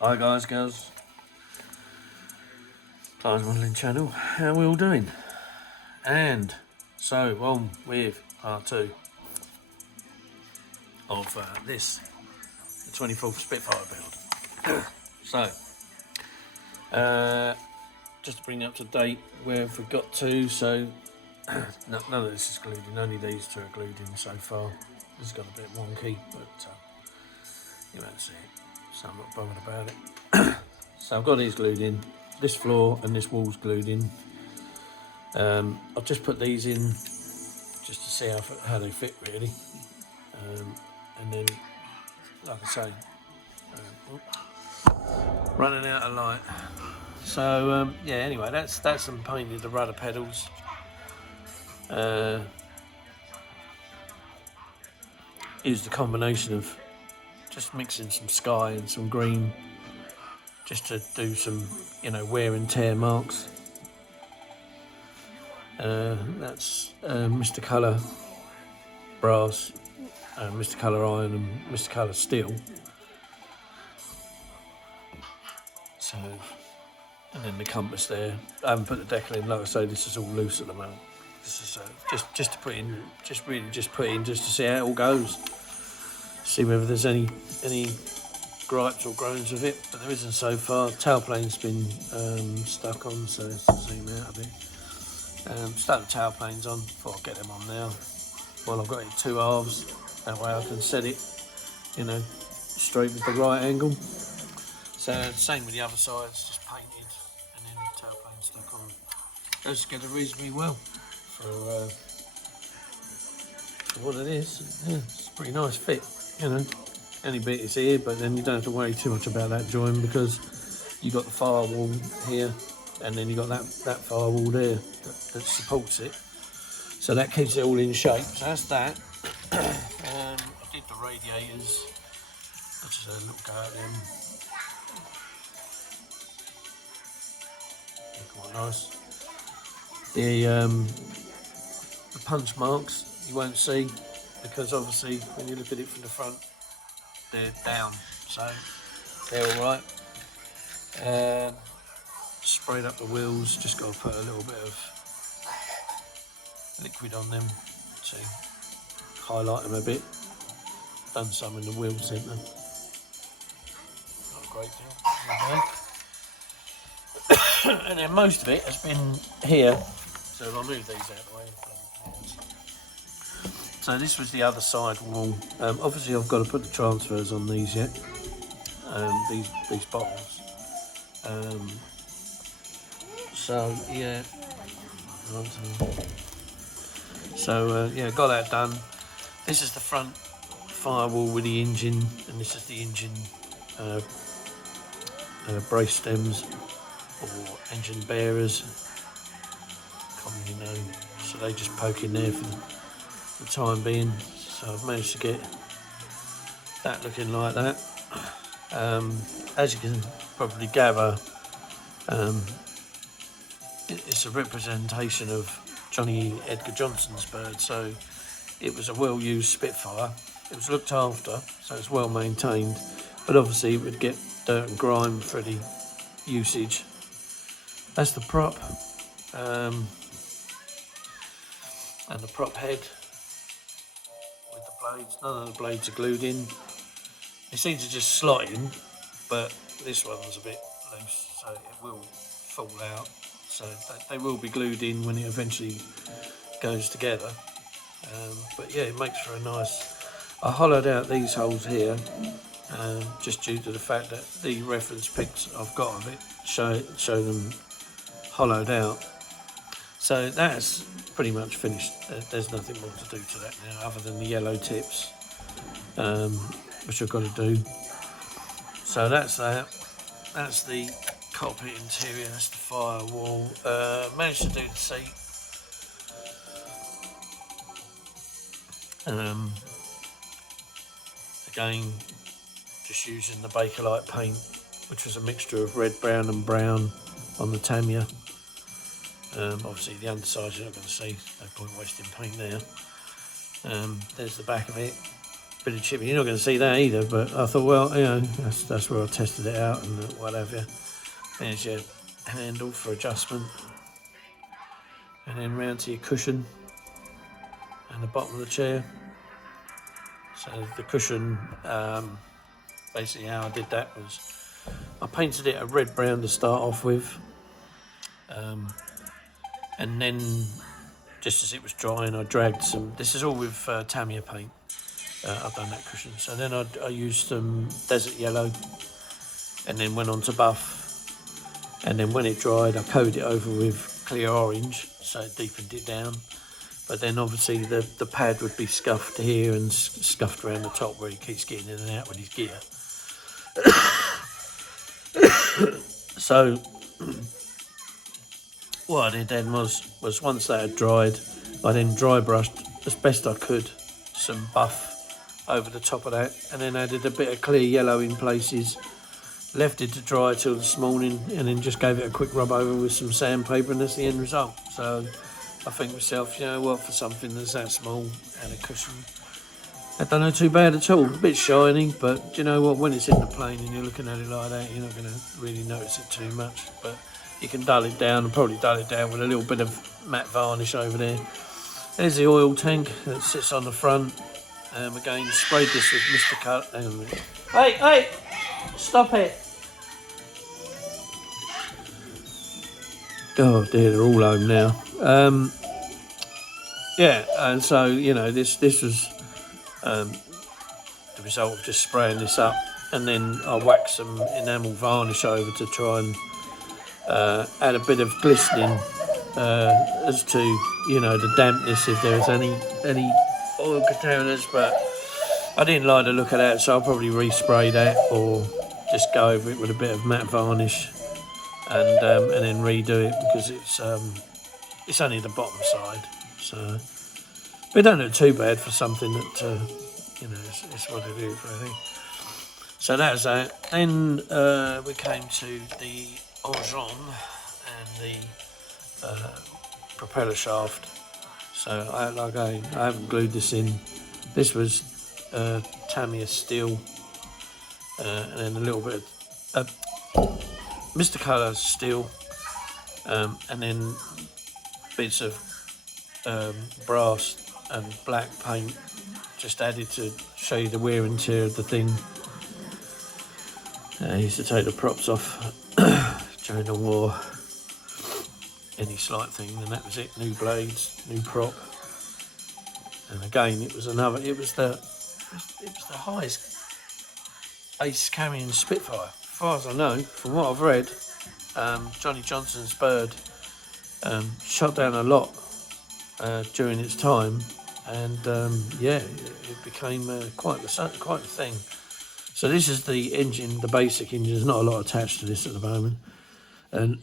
Hi guys, girls. Clive's Modelling Channel. How are we all doing? And so on with part 2 of this, the 24th Spitfire build. So, just to bring you up to date, where have we got to? So, none of this is glued in, only these two are glued in so far. This has got a bit wonky, but you won't see it, so I'm not bothered about it. So I've got these glued in. This floor and this wall's glued in. I've just put these in just to see how they fit really, and then, like I say, running out of light. So yeah. Anyway, that's them painted the rudder pedals. Used a combination of just mixing some sky and some green, just to do some, wear and tear marks. That's Mr. Colour brass, Mr. Colour iron and Mr. Colour steel. So, and then the compass there. I haven't put the decal in, like I say, this is all loose at the moment. This is just to put in, just put in just to see how it all goes. See whether there's any gripes or groans with it, but there isn't so far. Tailplane's been stuck on, so let's zoom out a bit. Stuck the tailplanes on, thought I'd get them on now. Well, I've got it 2 halves, that way I can set it, straight with the right angle. So same with the other sides, just painted and then the tailplane stuck on. Goes together reasonably well for what it is. Yeah, it's a pretty nice fit, Any bit is here, but then you don't have to worry too much about that join because you got the firewall here, and then you got that firewall there that supports it. So that keeps it all in shape. So that's that. I did the radiators. Let's just have a look at them. They're quite nice. The punch marks you won't see because obviously when you look at it from the front, they're down, so they're all right. Sprayed up the wheels, just got to put a little bit of liquid on them to highlight them a bit. Done some in the wheel centre. Not a great deal. And then most of it has been here, so I'll move these out of the way. So this was the other side wall. Obviously I've got to put the transfers on these yet, these bottles. So yeah, yeah, got that done. This is the front firewall with the engine, and this is the engine brace stems or engine bearers, commonly known. So they just poke in there for the time being. So I've managed to get that looking like that. As you can probably gather, it's a representation of Johnny Edgar Johnson's bird, so it was a well-used Spitfire. It was looked after, so it's well maintained, but obviously it would get dirt and grime for the usage. That's the prop, and the prop head with the blades. None of the blades are glued in. They seem to just slot in, but this one's a bit loose, so it will fall out. So they will be glued in when it eventually goes together. But yeah, it makes for a nice... I hollowed out these holes here just due to the fact that the reference pics I've got of it show them hollowed out. So that's pretty much finished. There's nothing more to do to that now other than the yellow tips, which I've got to do. So that's that. That's the cockpit interior, that's the firewall. Managed to do the seat. Again, just using the Bakelite paint, which was a mixture of red, brown and brown on the Tamiya. Obviously the underside you're not going to see, no point wasting paint there. There's the back of it, bit of chipping. You're not going to see that either, but I thought, well, you know, that's where I tested it out and what have you. There's your handle for adjustment, and then round to your cushion and the bottom of the chair. So the cushion, basically how I did that was I painted it a red brown to start off with, and then just as it was drying I dragged some, this is all with Tamiya paint, I've done that cushion. So then I used some desert yellow and then went on to buff, and then when it dried I coated it over with clear orange so it deepened it down. But then obviously the pad would be scuffed here and scuffed around the top where he keeps getting in and out with his gear. So what I did then was once that had dried, I then dry brushed as best I could some buff over the top of that, and then added a bit of clear yellow in places, left it to dry till this morning, and then just gave it a quick rub over with some sandpaper, and that's the end result. So I think to myself, you know what, for something that's that small and a cushion, that don't know too bad at all. A bit shiny, but you know what, when it's in the plane and you're looking at it like that, you're not going to really notice it too much. But you can dull it down, and probably dull it down with a little bit of matte varnish over there. There's the oil tank that sits on the front. Again, sprayed this with Mr. Cut. Hang on a minute. Hey, stop it. Oh dear, they're all home now. Yeah, and so, you know, this was the result of just spraying this up, and then I whacked some enamel varnish over to try and add a bit of glistening as to, you know, the dampness, if there was any oil contaminants. But I didn't like the look of that, so I'll probably respray that or just go over it with a bit of matte varnish and then redo it, because it's only the bottom side. So, but it don't look too bad for something that, you know, it's what it is, really. So that was that. Then we came to the engine and the propeller shaft. So I haven't glued this in. This was Tamiya steel, and then a little bit of Mr. Colour steel, and then bits of brass and black paint just added to show you the wear and tear of the thing. I used to take the props off during the war, any slight thing, and that was it. New blades, new prop, and again it was the highest ace carrying Spitfire, as far as I know, from what I've read. Johnny Johnson's bird shot down a lot during its time, and yeah, it became quite the thing. So this is the engine, the basic engine. There's not a lot attached to this at the moment, and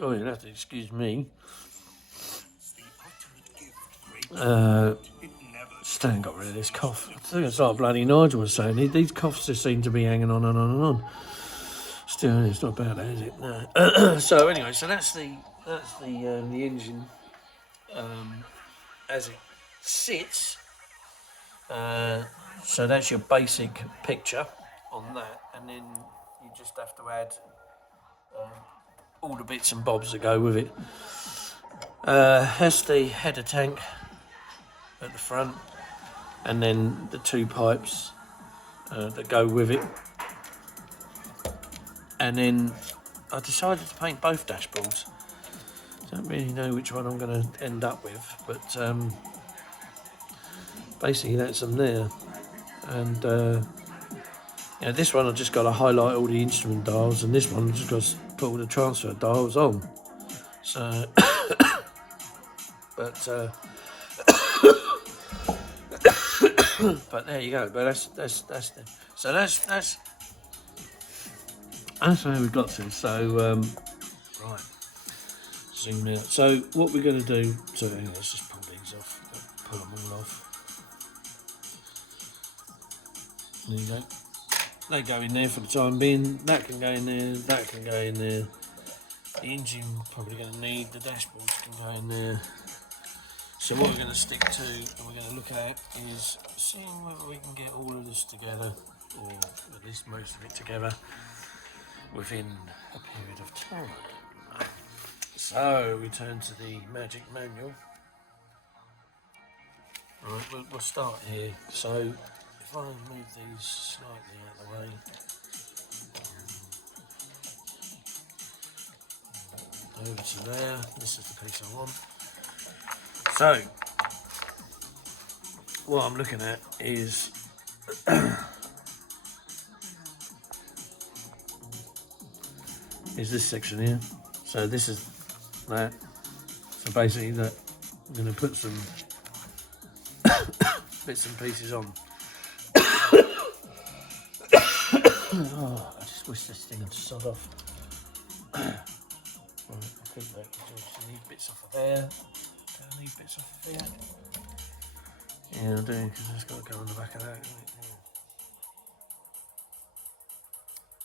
oh, you'll have to excuse me. Stan got rid of this cough. I think it's like bloody Nigel was saying. These coughs just seem to be hanging on and on and on. Still, it's not bad, is it? No. So anyway, so that's the engine as it sits. So that's your basic picture on that, and then you just have to add all the bits and bobs that go with it. That's the header tank at the front, and then the two pipes that go with it. And then I decided to paint both dashboards. Don't really know which one I'm going to end up with, but basically that's them there. And you know, this one I've just got to highlight all the instrument dials, and this one I've just got to put all the transfer dials on. So, but but there you go. But that's where we got to. So right, zoom out. So what we're going to do? So anyway, let's just pull these off. Pull them all off. There you go. They go in there for the time being. That can go in there. That can go in there. The engine we're probably going to need. The dashboards can go in there. So what we're going to stick to and we're going to look at is seeing whether we can get all of this together, or at least most of it together, within a period of time. So we turn to the magic manual. Right, we'll start here. So if I move these slightly out of the way, over to there, this is the piece I want. So what I'm looking at is this section here. So this is that. So basically that I'm going to put some bits and pieces on. Oh, I just wish this thing had sod off. Right, I think that I need bits off of there. Do I need bits off of here? Yeah, I do, because it's got to go on the back of that, isn't it?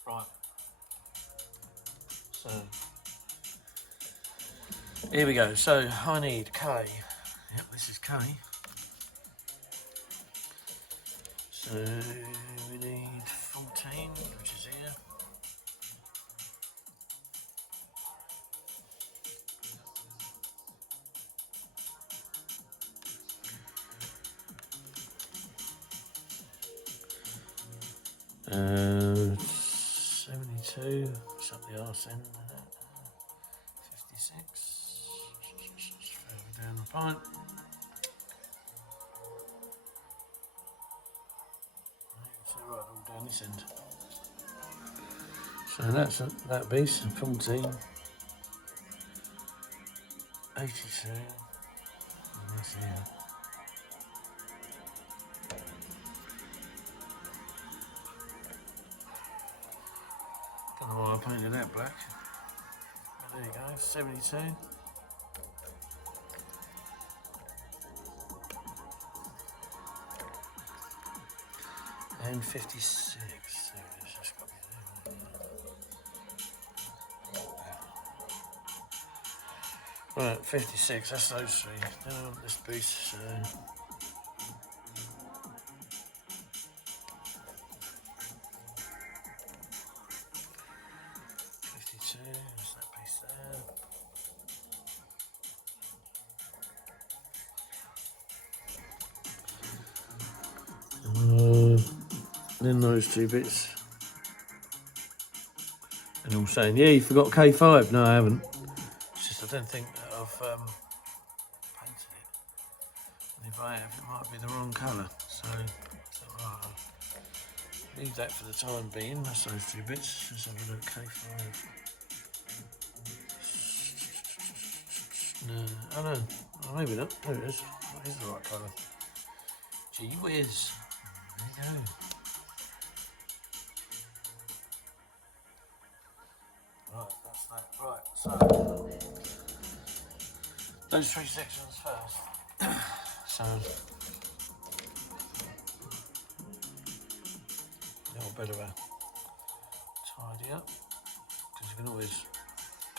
Yeah. Right. So here we go. So I need K. Yep, this is K. So we need 14, which is here. Uh, 72. What's up the arse end? 56. Further down the pipe. So right, all down this end. So that's that piece, 14, 82, and that's here. Don't know why I painted that black. But there you go, 72. And 56. So it's just got to be there. Right, 56, that's those three. Now this piece, so 52, there's that piece there. Then those two bits. And all saying, yeah, you forgot K5. No, I haven't. It's just I don't think that I've painted it. And if I have, it might be the wrong colour. So right, I'll leave that for the time being. That's those two bits. Let's have a look. K5. No, oh no. Oh, maybe not. There it is. That is the right colour. Gee whiz. There you go. Right, that's that. Right, so those three sections first. So a little bit of a tidy up, because you can always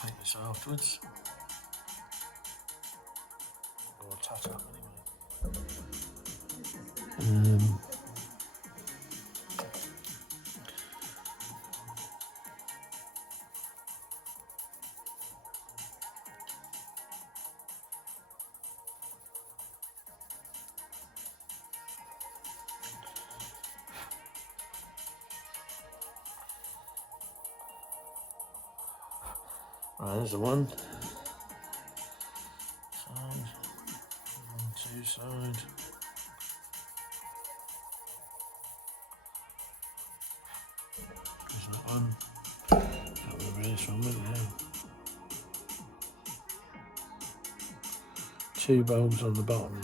paint this afterwards, or touch up anyway. Right, there's the one side, and two side. There's that one. Can't remember this one, but yeah. Two bulbs on the bottom.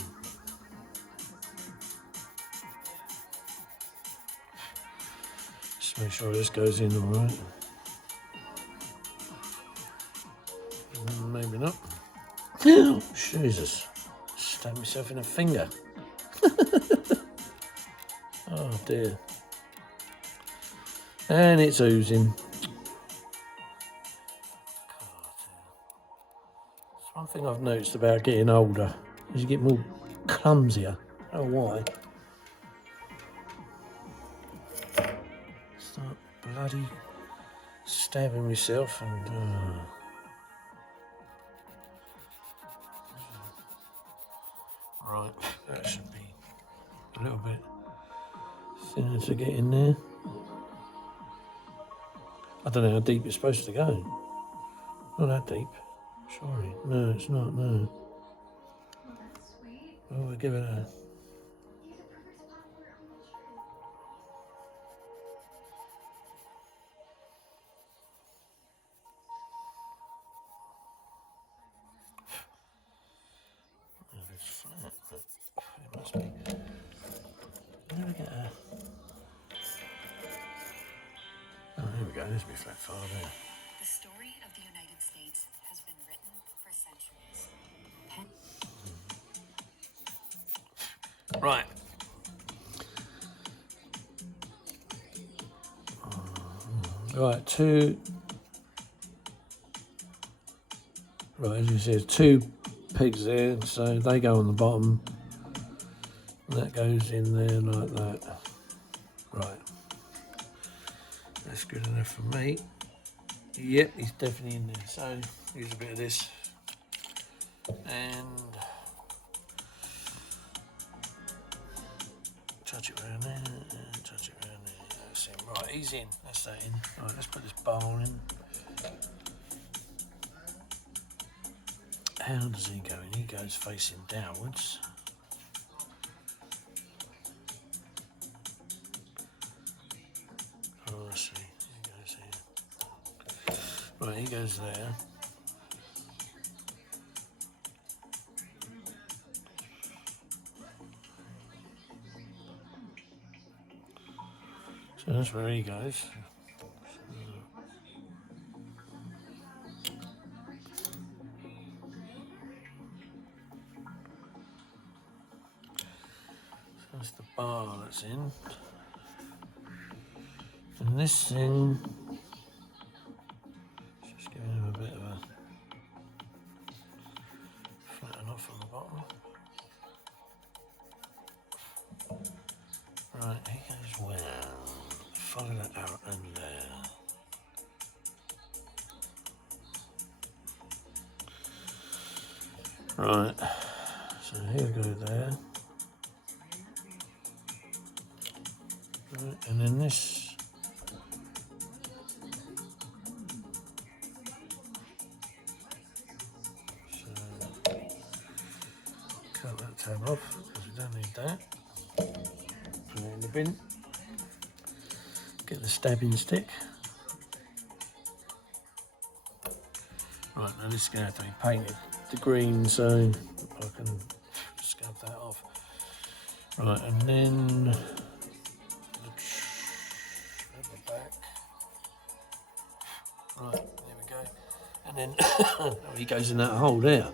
Just make sure this goes in all right. Maybe not. Oh, Jesus. Stabbed myself in the finger. Oh dear. And it's oozing. It's one thing I've noticed about getting older as you get more clumsier. Oh, why? Start bloody stabbing myself and. Right, that should be a little bit thinner to get in there. I don't know how deep it's supposed to go. Not that deep, surely. No, it's not, no. Well, we'll give it a... It's flat, but it must be... Where do we get a... Oh, here we go, this will be flat far there. The story of the United States has been written for centuries. Right. Right, two... Right, as you see, two pigs there, so they go on the bottom. And that goes in there like that. Right. That's good enough for me. Yep, he's definitely in there. So, use a bit of this. And... touch it around there, and touch it around there. That's him. Right, he's in. That's that in. Right, let's put this bar in. How does he go in? He goes facing downwards. Oh, I see. He goes here. Right, he goes there. So that's where he goes. That's the bar that's in. And this thing, just giving him a bit of a flatten off from the bottom. Right, he goes well. Follow that out and there. Right, so he'll go there. Right, and then this. So, cut that tab off because we don't need that. Put it in the bin. Get the stabbing stick. Right, now this is going to have to be painted to green, so I can scab that off. Right, and then the back. Right, there we go. And then oh, he goes in that hole there.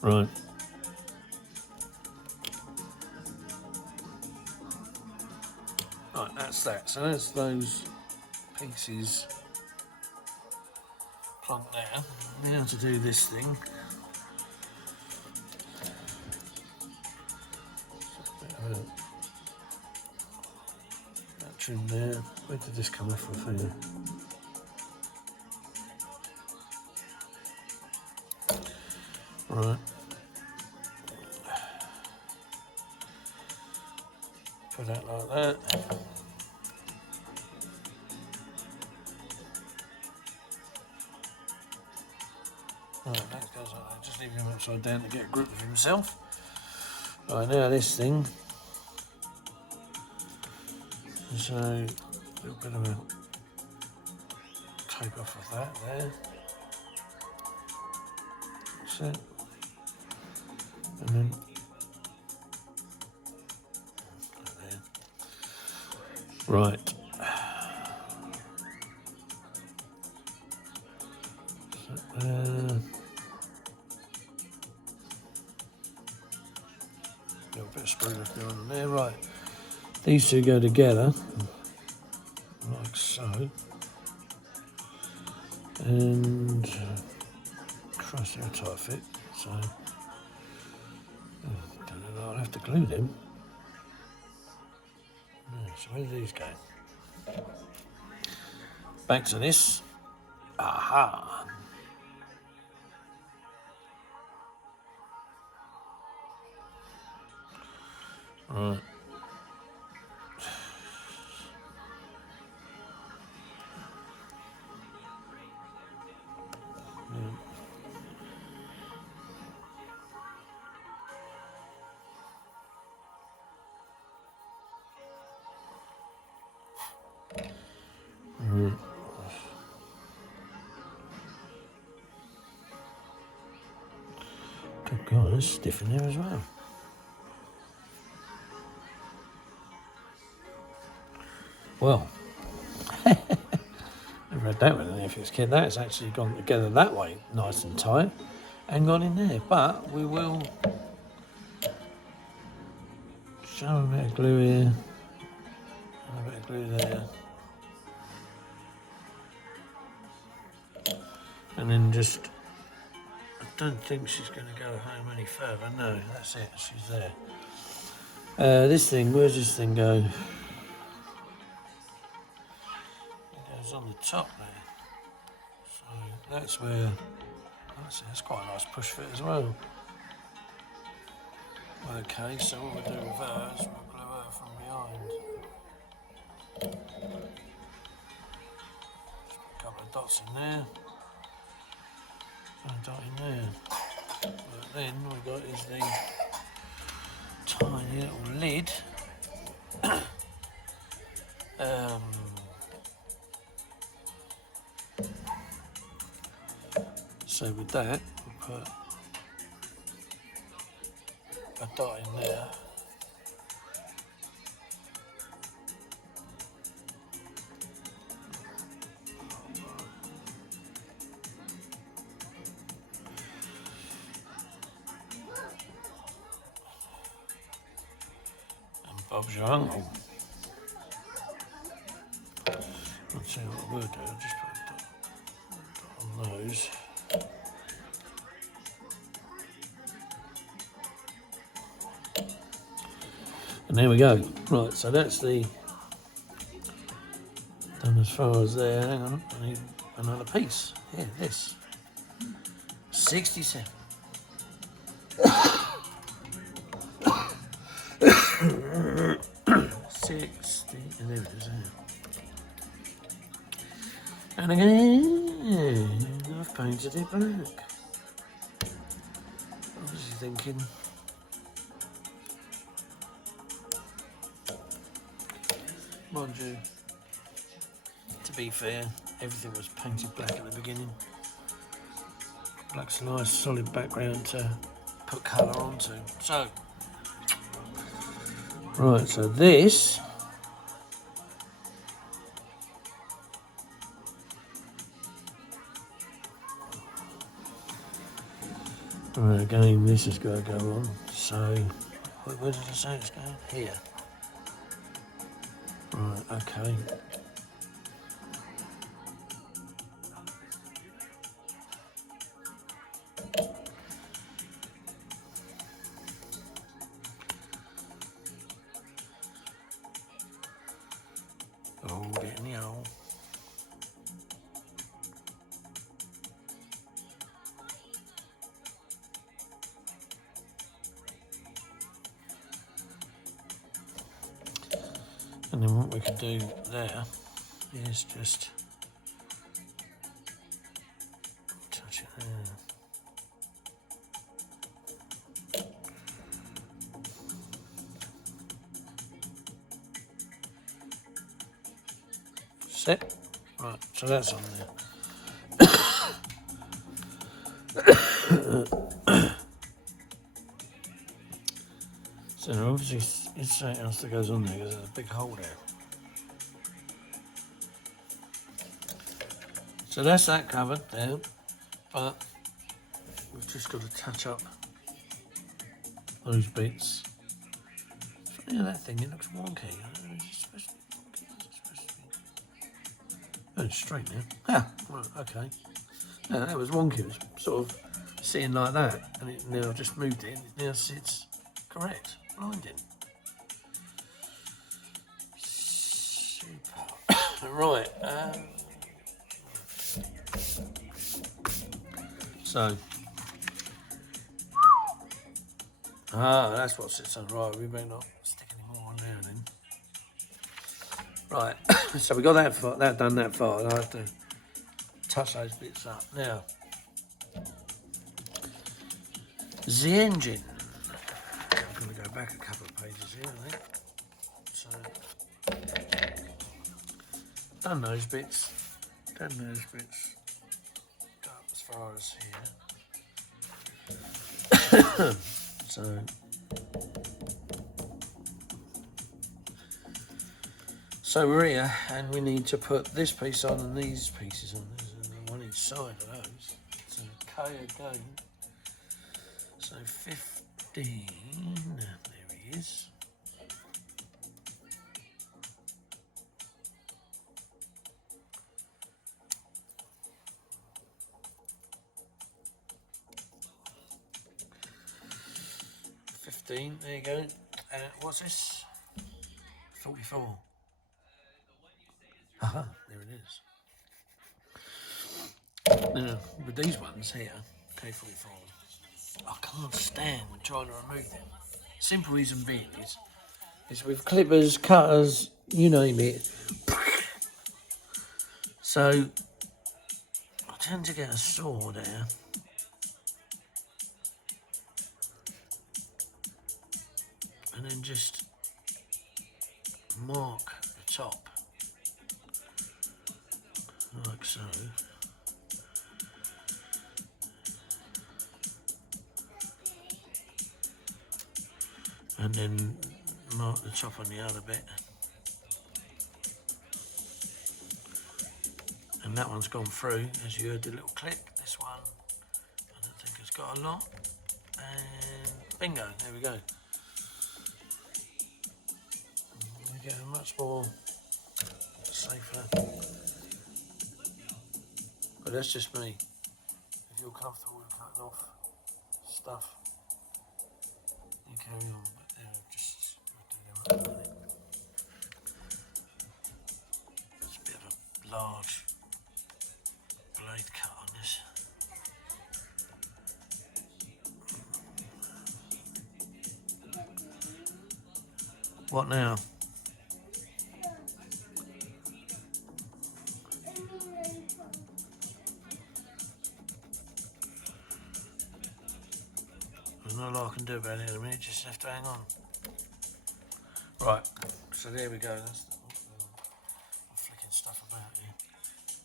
Right. Right, that's that. So that's those pieces plunked there. Now to do this thing. That trim there. Where did this come off of here? Right. Put that like that. Right, that goes like that. Just leave him upside down to get a grip of himself. Right, now this thing. So, a little bit of a take off of that there. That's it. And then there. Right. So, little bit of sprue left going on there. Right. These two go together like glue. And Christ, they're a tight fit, so don't know that I'll have to glue them. So where do these go? Back to this. Aha! Right. Good God, it's stiff in there as well. Well, I've read that with an Airfix kit. That's actually gone together that way, nice and tight, and gone in there. But we will show a bit of glue here, and a bit of glue there, and then just. I don't think she's going to go home any further. No, that's it. She's there. This thing, where's this thing go? It goes on the top there. So that's where. That's quite a nice push fit as well. Okay, so what we'll do with her is we'll glue her from behind. Just put a couple of dots in there. And a dot in there. But then what we got is the tiny little lid. So with that, we'll put a dot in there. And Bob's your uncle. I'll tell you what we'll do, I'll just put a dot on those. And there we go. Right, so that's the done as far as there. Hang on, I need another piece. Yeah, this. 67. 60, and there it is. And again, I've painted it black. Obviously thinking. Mind you, to be fair, everything was painted black at the beginning. Black's a nice solid background to put colour onto. So, right, so this right, again, this has got to go on. So, where did I say it's going? Here. Right, okay. Oh, getting the hole. And then what we could do there is just touch it there. Set. Right, so that's on there. So obviously it's something else that goes on there because there's a big hole there. So that's that covered there, but we've just got to touch up those bits. Yeah, that thing, it looks wonky. Is it supposed to be wonky? Is it supposed to be? Oh, it's straight now. Ah, right, okay. No, that was wonky. It was sort of sitting like that, and it now just moved it, and it now sits correct. Blinding. Super. Right. So. That's what sits on. Right, we better not stick any more on there then. Right, so we got that far, done that far, and I have to touch those bits up. Now, the engine. I'm going to go back a couple of pages here, I think. So, done those bits. Go up as far as here. So we're here, and we need to put this piece on and these pieces on. There's one each side of those. So K again. So 15. There he is. There you go. What's this? 44. Haha, there it is. Now, with these ones here, K44, I can't stand trying to remove them. Simple reason being is with clippers, cutters, you name it. So, I tend to get a saw there. And then just mark the top, like so. And then mark the top on the other bit. And that one's gone through, as you heard the little click. This one, I don't think it's got a lot. And bingo, there we go. We get a much more safer. But that's just me. If you're comfortable with cutting off stuff, you carry on. But just do the right thing. It's a bit of a large blade cut on this. What now? There's not a lot I can do about it in a minute, just have to hang on. Right, so there we go. That's I'm flicking stuff about here.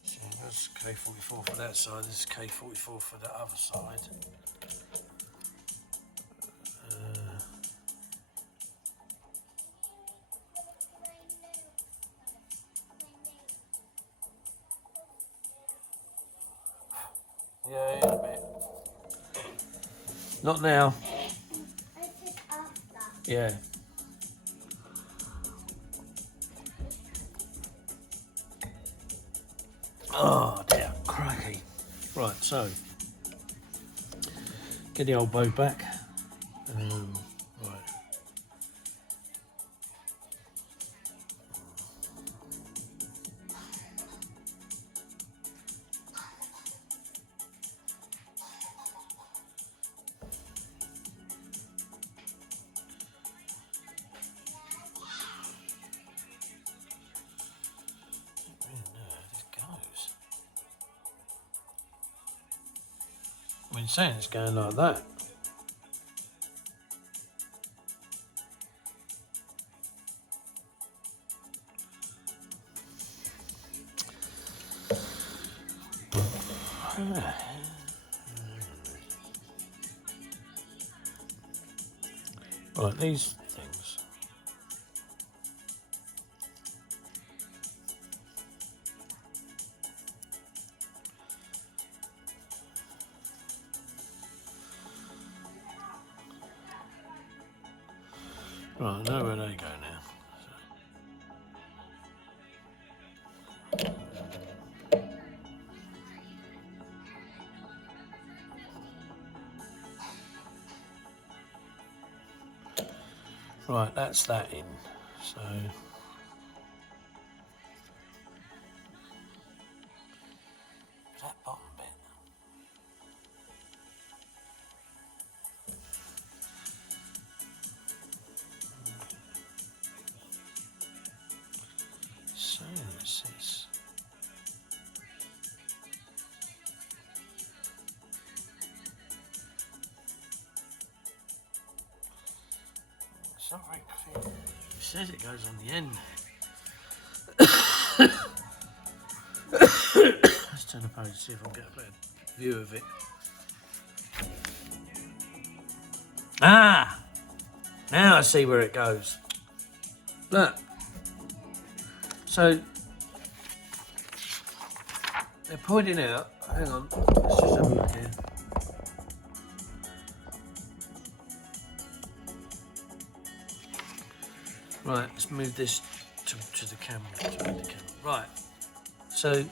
So that's K44 for that side, this is K44 for the other side. Yeah, in a bit. Not now. Yeah. Oh dear, cracky. Right, so get the old bow back. Right. I mean, saying it's going like that. Right, these things. Right, I know where they go now. Right, that's that in. So that bottom bit. So it sits. It's not very clear. It says it goes on the end. Let's turn the page and see if I can get a better view of it. Ah! Now I see where it goes. Look. So they're pointing out, hang on, let's just have a look here. Right, let's move this to the camera. Right, so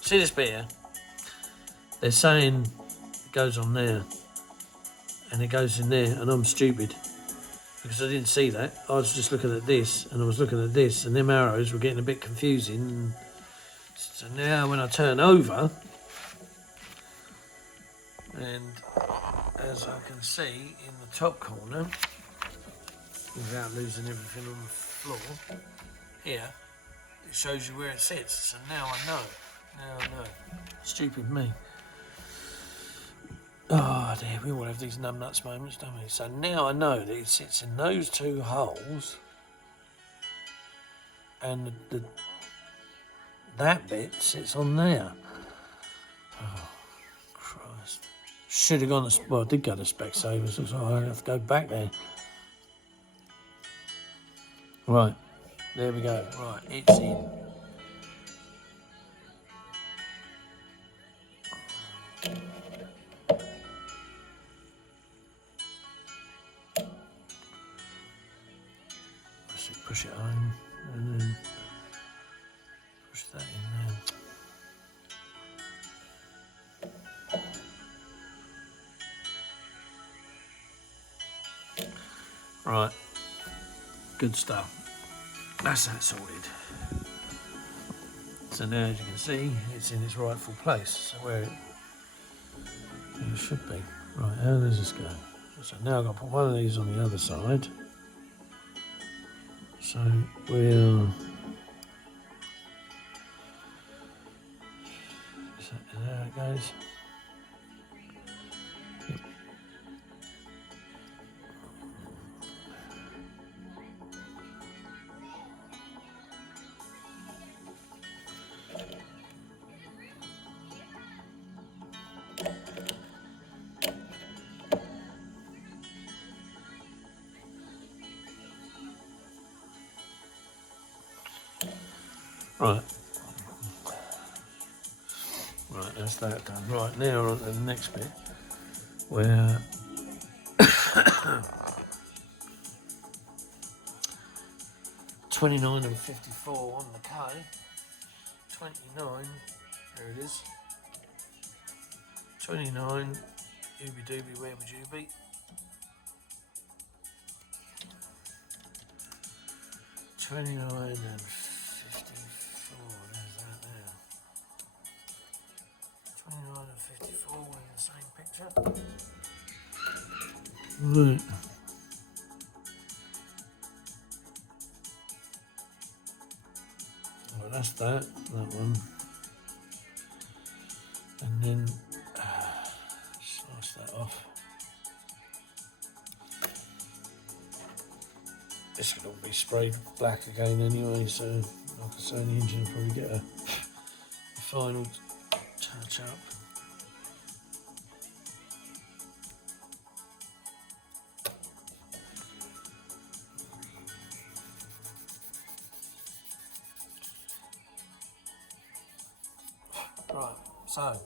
see this bit here? They're saying it goes on there and it goes in there, and I'm stupid because I didn't see that. I was just looking at this and I was looking at this, and them arrows were getting a bit confusing. And so now when I turn over, and as I can see in the top corner, without losing everything on the floor, here, it shows you where it sits. So now I know. Now I know. Stupid me. Oh dear, we all have these numbnuts moments, don't we? So now I know that it sits in those two holes, and that bit sits on there. Oh, Christ. Should have gone to, well, I did go to Specsavers, so I have to go back there. Right, there we go. Right, it's in. Let's push it home and then push that in there. Right, good stuff. That's that sorted. So now, as you can see, it's in its rightful place, so where it should be. Right, how does this go? So now I've got to put one of these on the other side. So we'll... Is that how it goes? Yep. Right. Right, that's that done. Right, now we're on to the next bit, where 29 and 54 on the K, 29, there it is, 29, ooby dooby, where would you be? 29 and 54, there's that there. 29 and 54 in the same picture. Right. Well, that's that one. And then slice that off. This could all be sprayed black again anyway, so like I say, the engine will probably get a final touch up. Right, so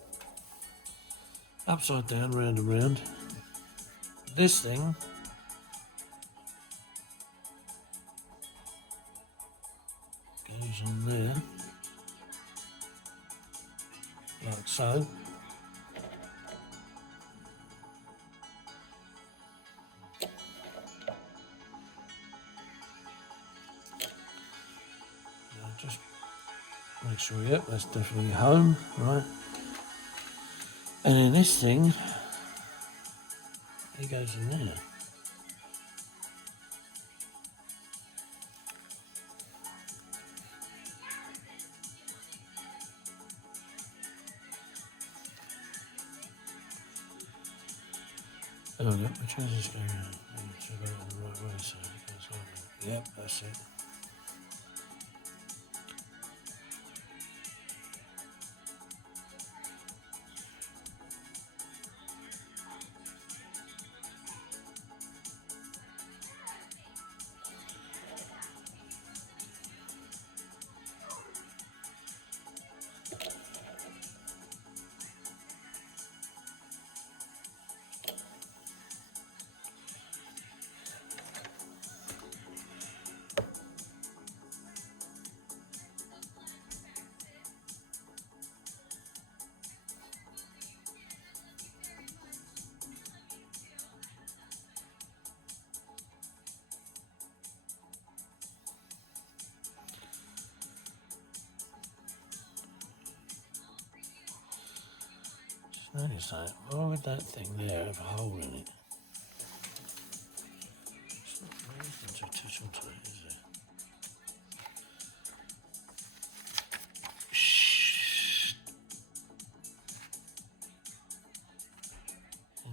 upside down, round and round. This thing goes on there, like so. make sure, yep, that's definitely home, right? And then this thing, it goes in there. Oh, yep, which one is this going on? I need to go it the right way, so it goes like that. Yep, that's it. Notice that. Why would that thing there have a hole in it? It's not really anything to touch onto it, is it? Shh.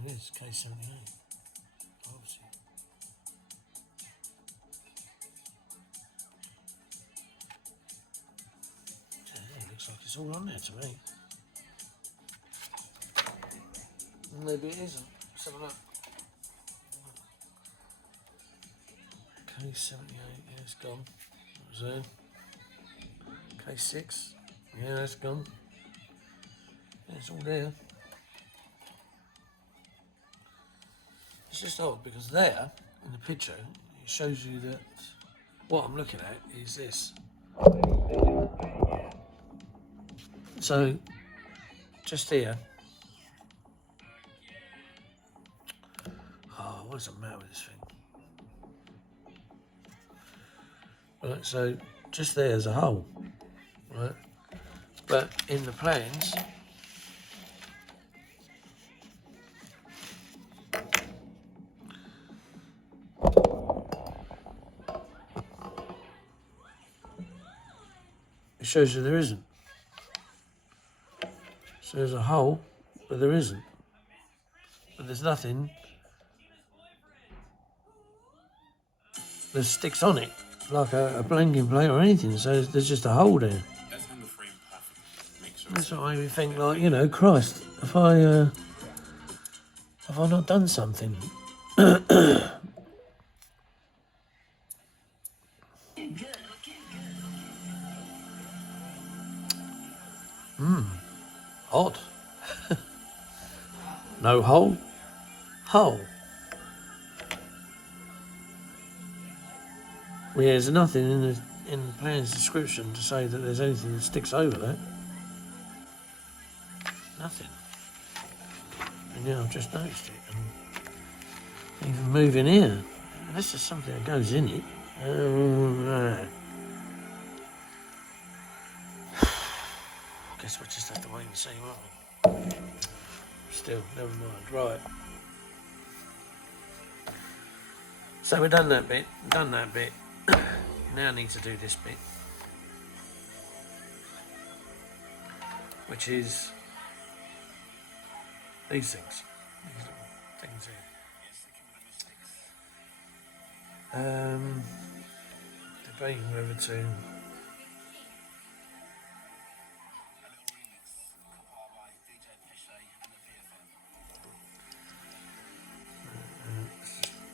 It is K78. Obviously. Yeah, it looks like it's all on there to me. Maybe it isn't. Let's have a look. K78, yeah, it's gone. That was there. K6, yeah, that's gone. Yeah, it's all there. It's just odd because there, in the picture, it shows you that what I'm looking at is this. So, just here. Oh, what does it matter with this thing? Right, so just there's a hole, right? But in the plans, it shows you there isn't. So there's a hole, but there isn't. But there's nothing that sticks on it, like a blanking plate or anything. So there's just a hole there. That's what made me think, like, you know, Christ, have I not done something? Odd. No hole. Hole. Well, yeah, there's nothing in the plan's description to say that there's anything that sticks over that. Nothing. And yeah, I've just noticed it. And even moving here, unless there's something that goes in it. Guess we'll just have to wait and see, won't we? Still, never mind. Right. So we've done that bit. Now I need to do this bit, which is these things. These little things here. Debating whether to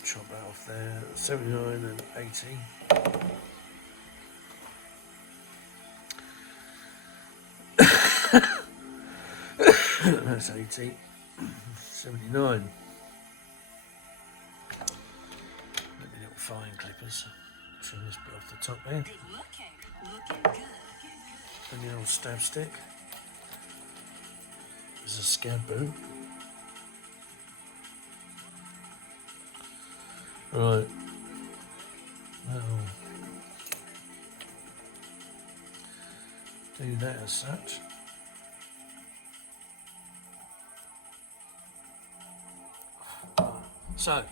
chop that off there. 79 and 80. That's 80. 79. Little fine clippers. Trim this bit off the top there. Looking good. And the old stab stick. There's a scab boot. Right. That'll do that as such. So,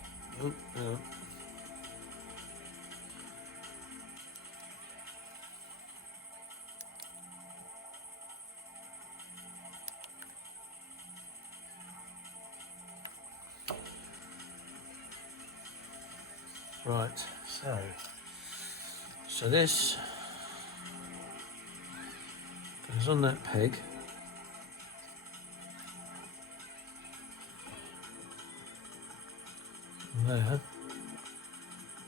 right, so this goes on that peg. There,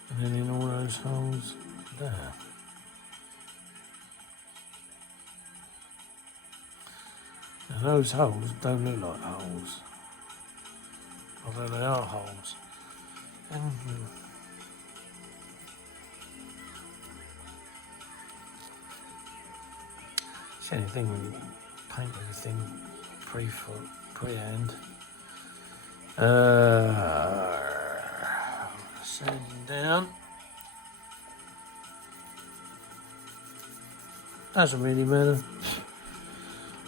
and then in all those holes there. Now those holes don't look like holes, although they are holes. And it's the only thing when you paint everything pre-hand. Sanding down. Doesn't really matter.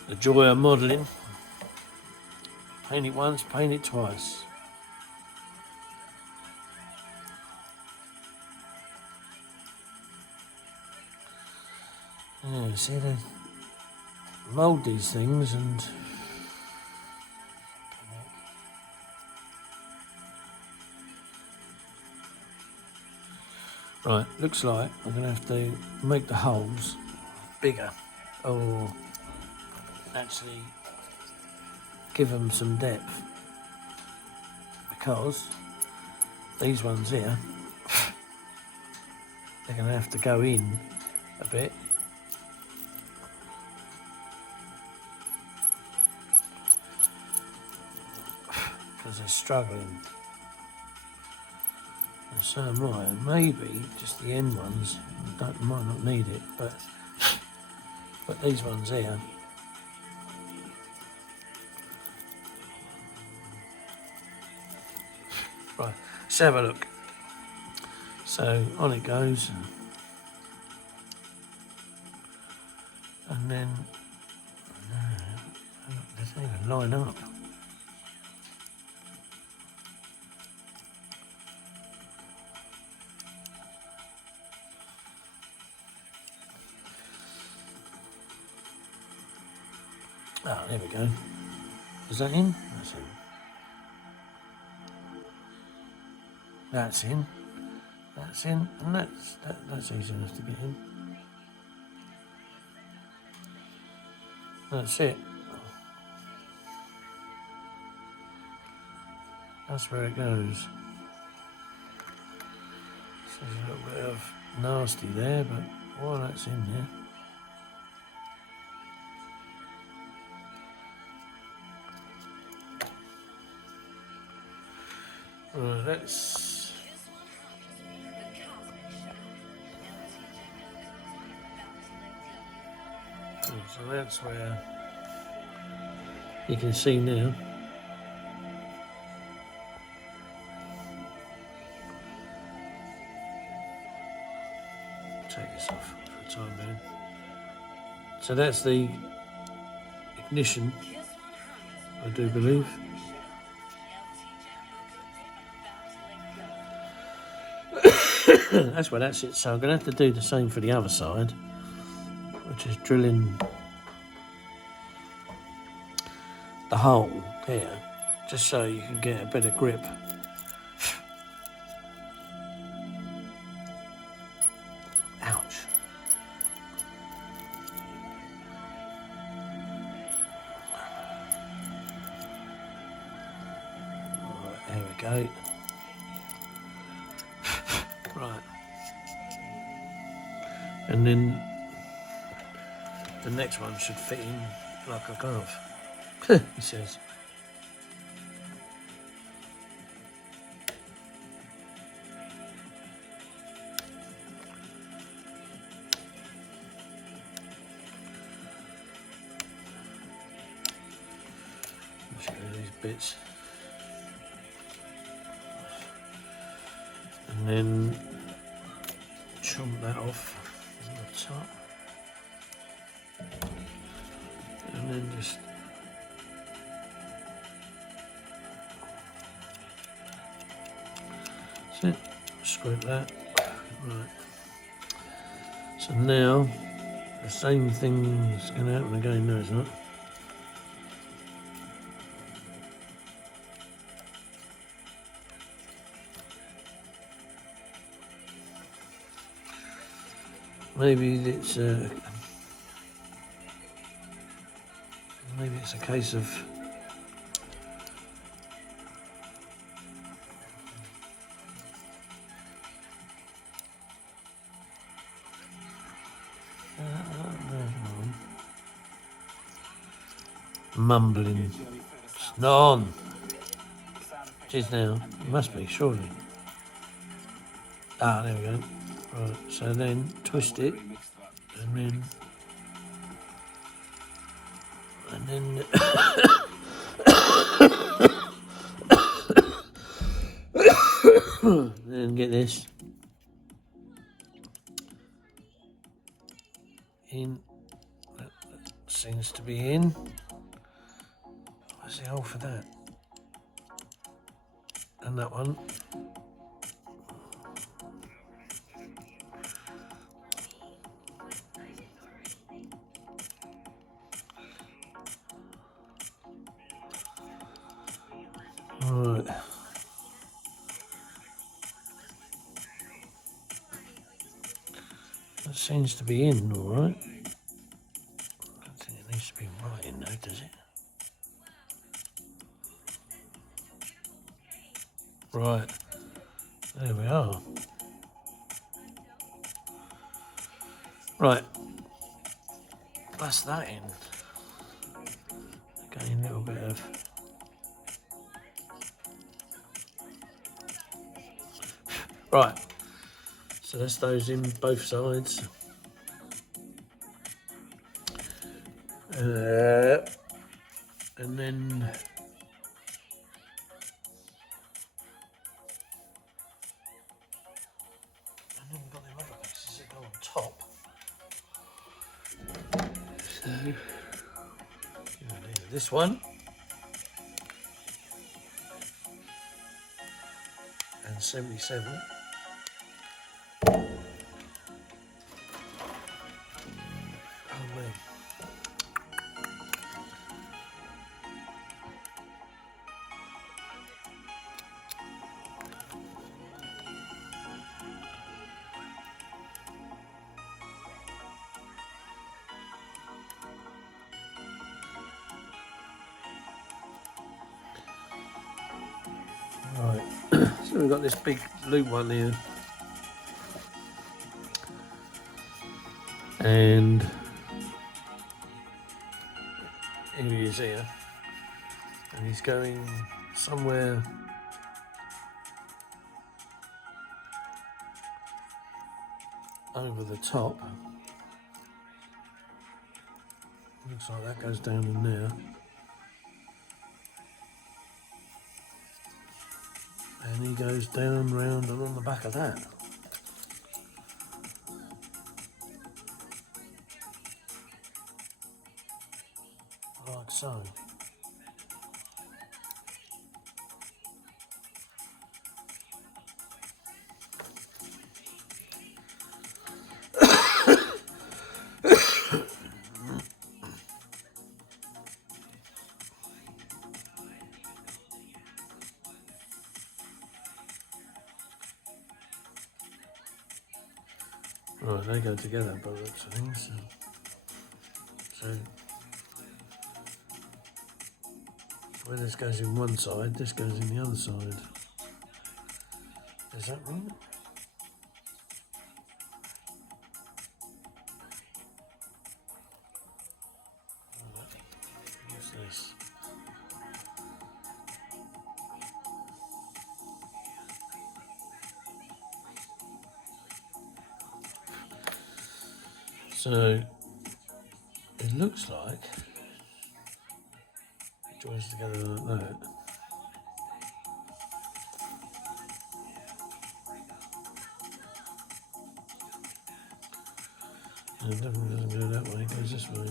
The joy of modelling. Paint it once, paint it twice. Yeah, see, they mould these things and right, looks like I'm going to have to make the holes bigger or actually give them some depth, because these ones here, they're going to have to go in a bit. Because they're struggling. And so am I. And maybe just the end ones, might not need it, but these ones here, right, let's have a look. So on it goes, and then they don't even line up. Oh, there we go. Is that in? That's in. That's in. That's in, and that's easy enough to get in. That's it. That's where it goes. So there's a little bit of nasty there, but while that's in there, right, let's. So that's where you can see now. Take this off for a time being. So that's the ignition, I do believe. That's where that's it. So I'm going to have to do the same for the other side, which is drilling the hole here, just so you can get a better grip. Ouch. Right, there we go. Right. And then the next one should fit in like a glove, he says. Let's go to these bits. And then chomp that off on the top. then just that's it. Screw that. Right. So now the same thing is going to happen again. No, it's not. Maybe it's a case of mumbling. It's not on. It is now. It must be, surely. Ah, there we go. Right, so then twist it, and then then get this in. That seems to be in. What's the hole for that? And that one. Right. That seems to be in, all right. I don't think it needs to be right in though, does it? Right. There we are. Right. That's that in. Again, a little bit of right. So that's those in both sides. And then we've got the other pieces that go on top. So this one and 77. Oh man. Right, so we've got this big loop one here, and here he is here, and he's going somewhere over the top. Looks like that goes down in there. And he goes down, round, and on the back of that. Like so. Right, they go together by the looks of things. So where this goes in one side, this goes in the other side. Is that right? What's this? So it looks like it joins together like that. And it definitely doesn't go that way, it goes this way.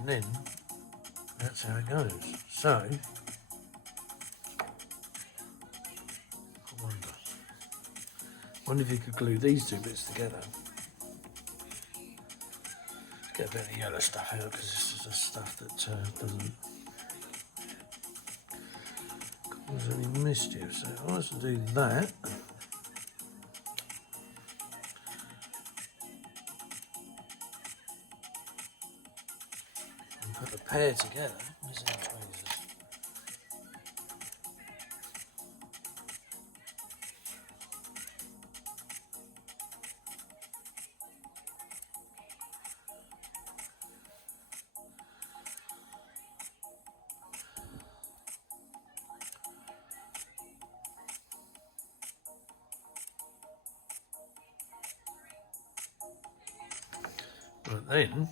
And then that's how it goes. So I wonder if you could glue these two bits together. Get a bit of the yellow stuff out because this is the stuff that doesn't cause any mischief. So if I was to do that, and put the pair together, where's the tweezers? But then,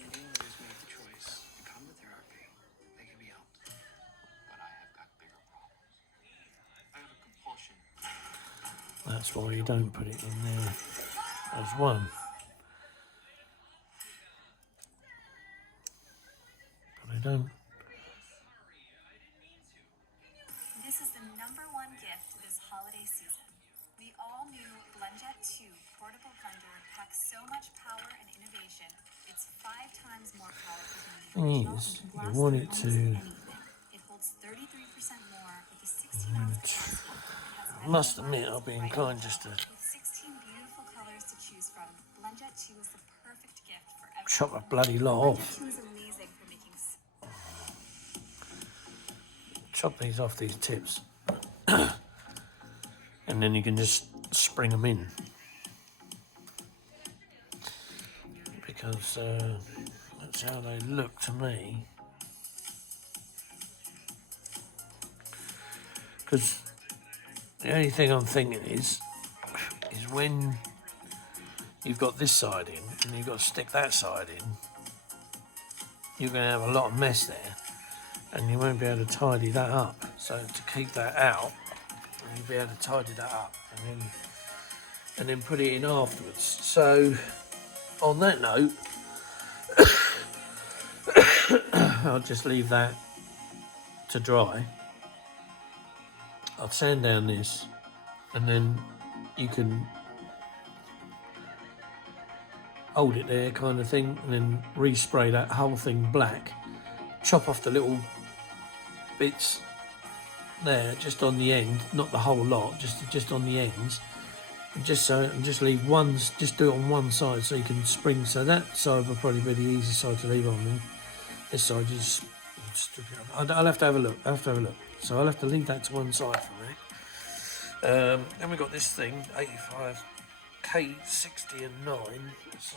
Always make the choice to come to therapy. They can be helped. But I have got bigger problems. I have a compulsion. that's why you don't put it in there as one. But I don't. This is the #1 gift this holiday season. The all-new BlendJet 2 portable blender packs so much power and innovation, it's 5 times more powerful than the Thing original is, and can you blast want through it almost to. anything. It holds 33% more with a 16-ounce capacity. It has Must metal admit, buttons I'll be right inclined on just to top. With 16 beautiful colors to choose from, BlendJet 2 is the perfect gift for everyone. chop a bloody lot BlendJet off. 2 is amazing for making Chop these off these tips. And then you can just spring them in. Because that's how they look to me. Because the only thing I'm thinking is when you've got this side in and you've got to stick that side in, you're going to have a lot of mess there and you won't be able to tidy that up. So to keep that out, you'll be able to tidy that up and then put it in afterwards. So on that note, I'll just leave that to dry. I'll sand down this and then you can hold it there kind of thing and then respray that whole thing black, chop off the little bits there just on the end, not the whole lot, just on the ends, and just leave one, just do it on one side so you can spring. So that side will probably be the easy side to leave on there. This side you just I'll have to have a look. So I'll have to leave that to one side for a minute. Then we got this thing, 85 K60 and 9. So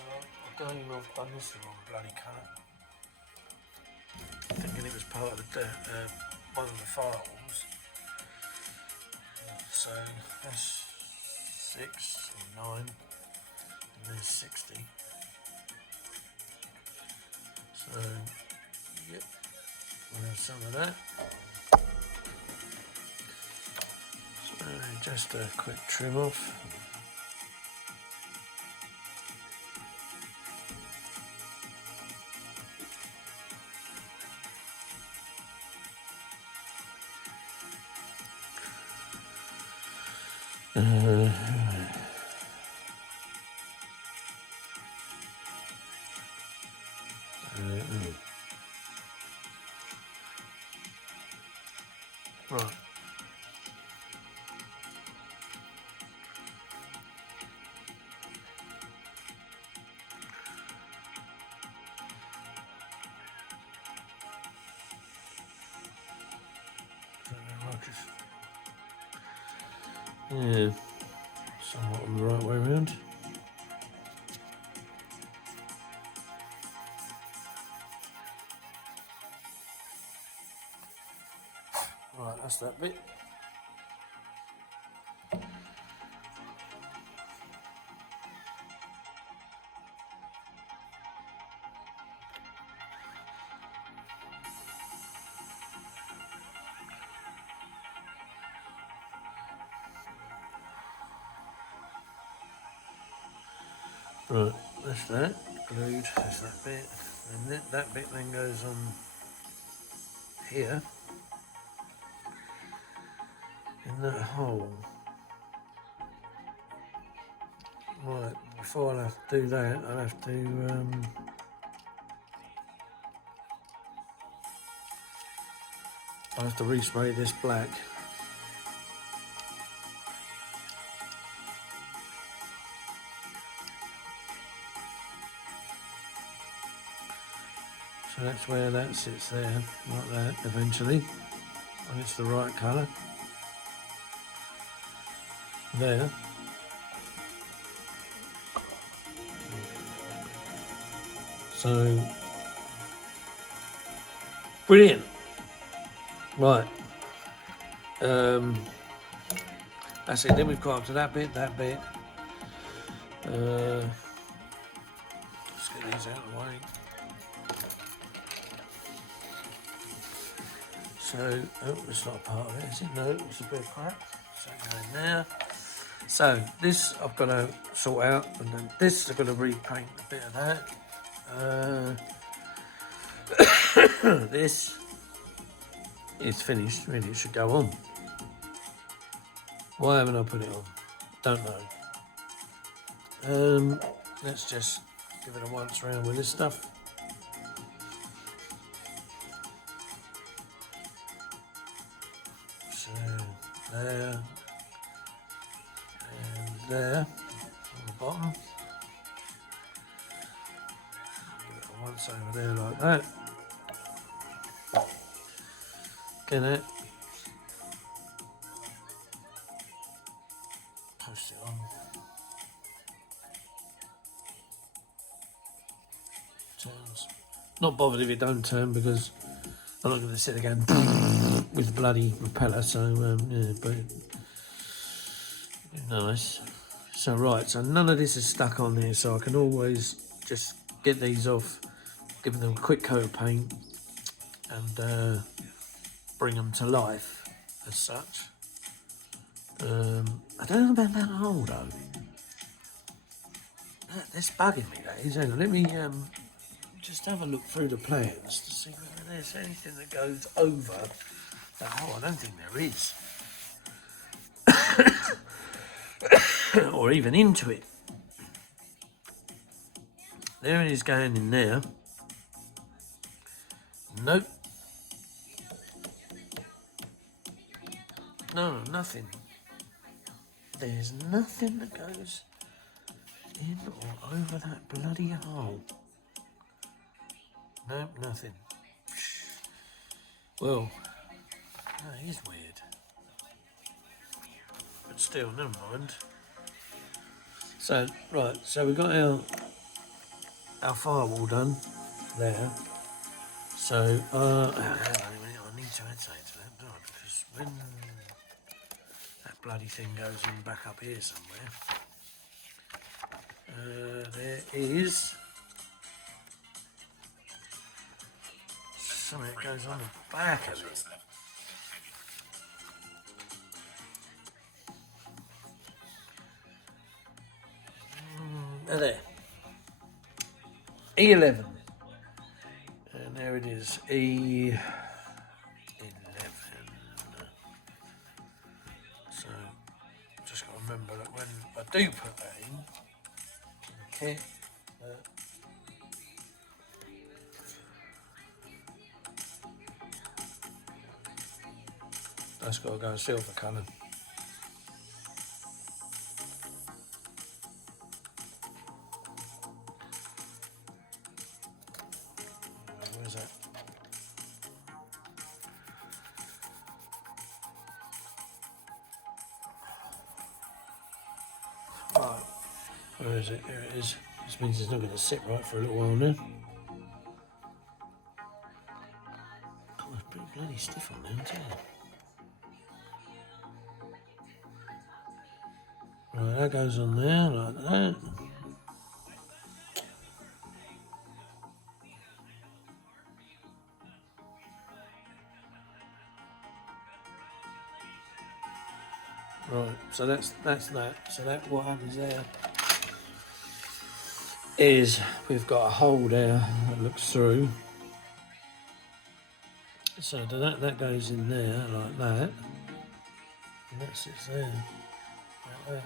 again, I've done this in wrong bloody colour. Thinking it was part of the one of the firewalls. So that's 6 and 9, and there's 60. So yep, we'll have some of that. So just a quick trim off. Right. Yeah, somewhat on the right way around. Right, that's that bit. Right, that's that. glued. That's that bit. And that bit then goes on here in that hole. Right, before I have to do that, I'll have to respray this black. So that's where that sits there, like that, eventually. And it's the right colour. There. So, brilliant. Right. That's it. Then we've got up to that bit. Let's get these out of the way. So, oh, it's not a part of it, is it? No, it's a bit of crap. So go in there. So this I've got to sort out, and then this I've got to repaint a bit of that. This is finished. Really, it should go on. Why haven't I put it on? Don't know. Let's just give it a once round with this stuff. So there and there on the bottom. Give it a once over there like that. Get it. Post it on. Turns. Not bothered if it don't turn because I'm not going to sit again with the bloody propeller. So yeah, but nice. So right, so none of this is stuck on there, so I can always just get these off, give them a quick coat of paint, and bring them to life as such. I don't know about that hole though. That's bugging me. That is. Hang on, let me just have a look through the plans to see whether there's anything that goes over that hole. I don't think there is. Or even into it. There it is going in there. Nope. No, nothing. There's nothing that goes in or over that bloody hole. Nope, nothing. Well, that is weird. But still, never mind. So, right, so we've got our firewall done there. So, hang on a minute, I need to add something to that, don't I? Because when that bloody thing goes in back up here somewhere, there is something that goes on the back of it. There. E11. And there it is. E11. So, just got to remember that when I do put that in the kit, that's got to go silver colour. Where's that? Right. Where is it? Here it is. This means it's not going to sit right for a little while now. Oh, it's pretty bloody stiff on there, isn't it? Right, that goes on there like that. Right, so that's that. So that what happens there is we've got a hole there that looks through. So that goes in there like that. And that sits there like that.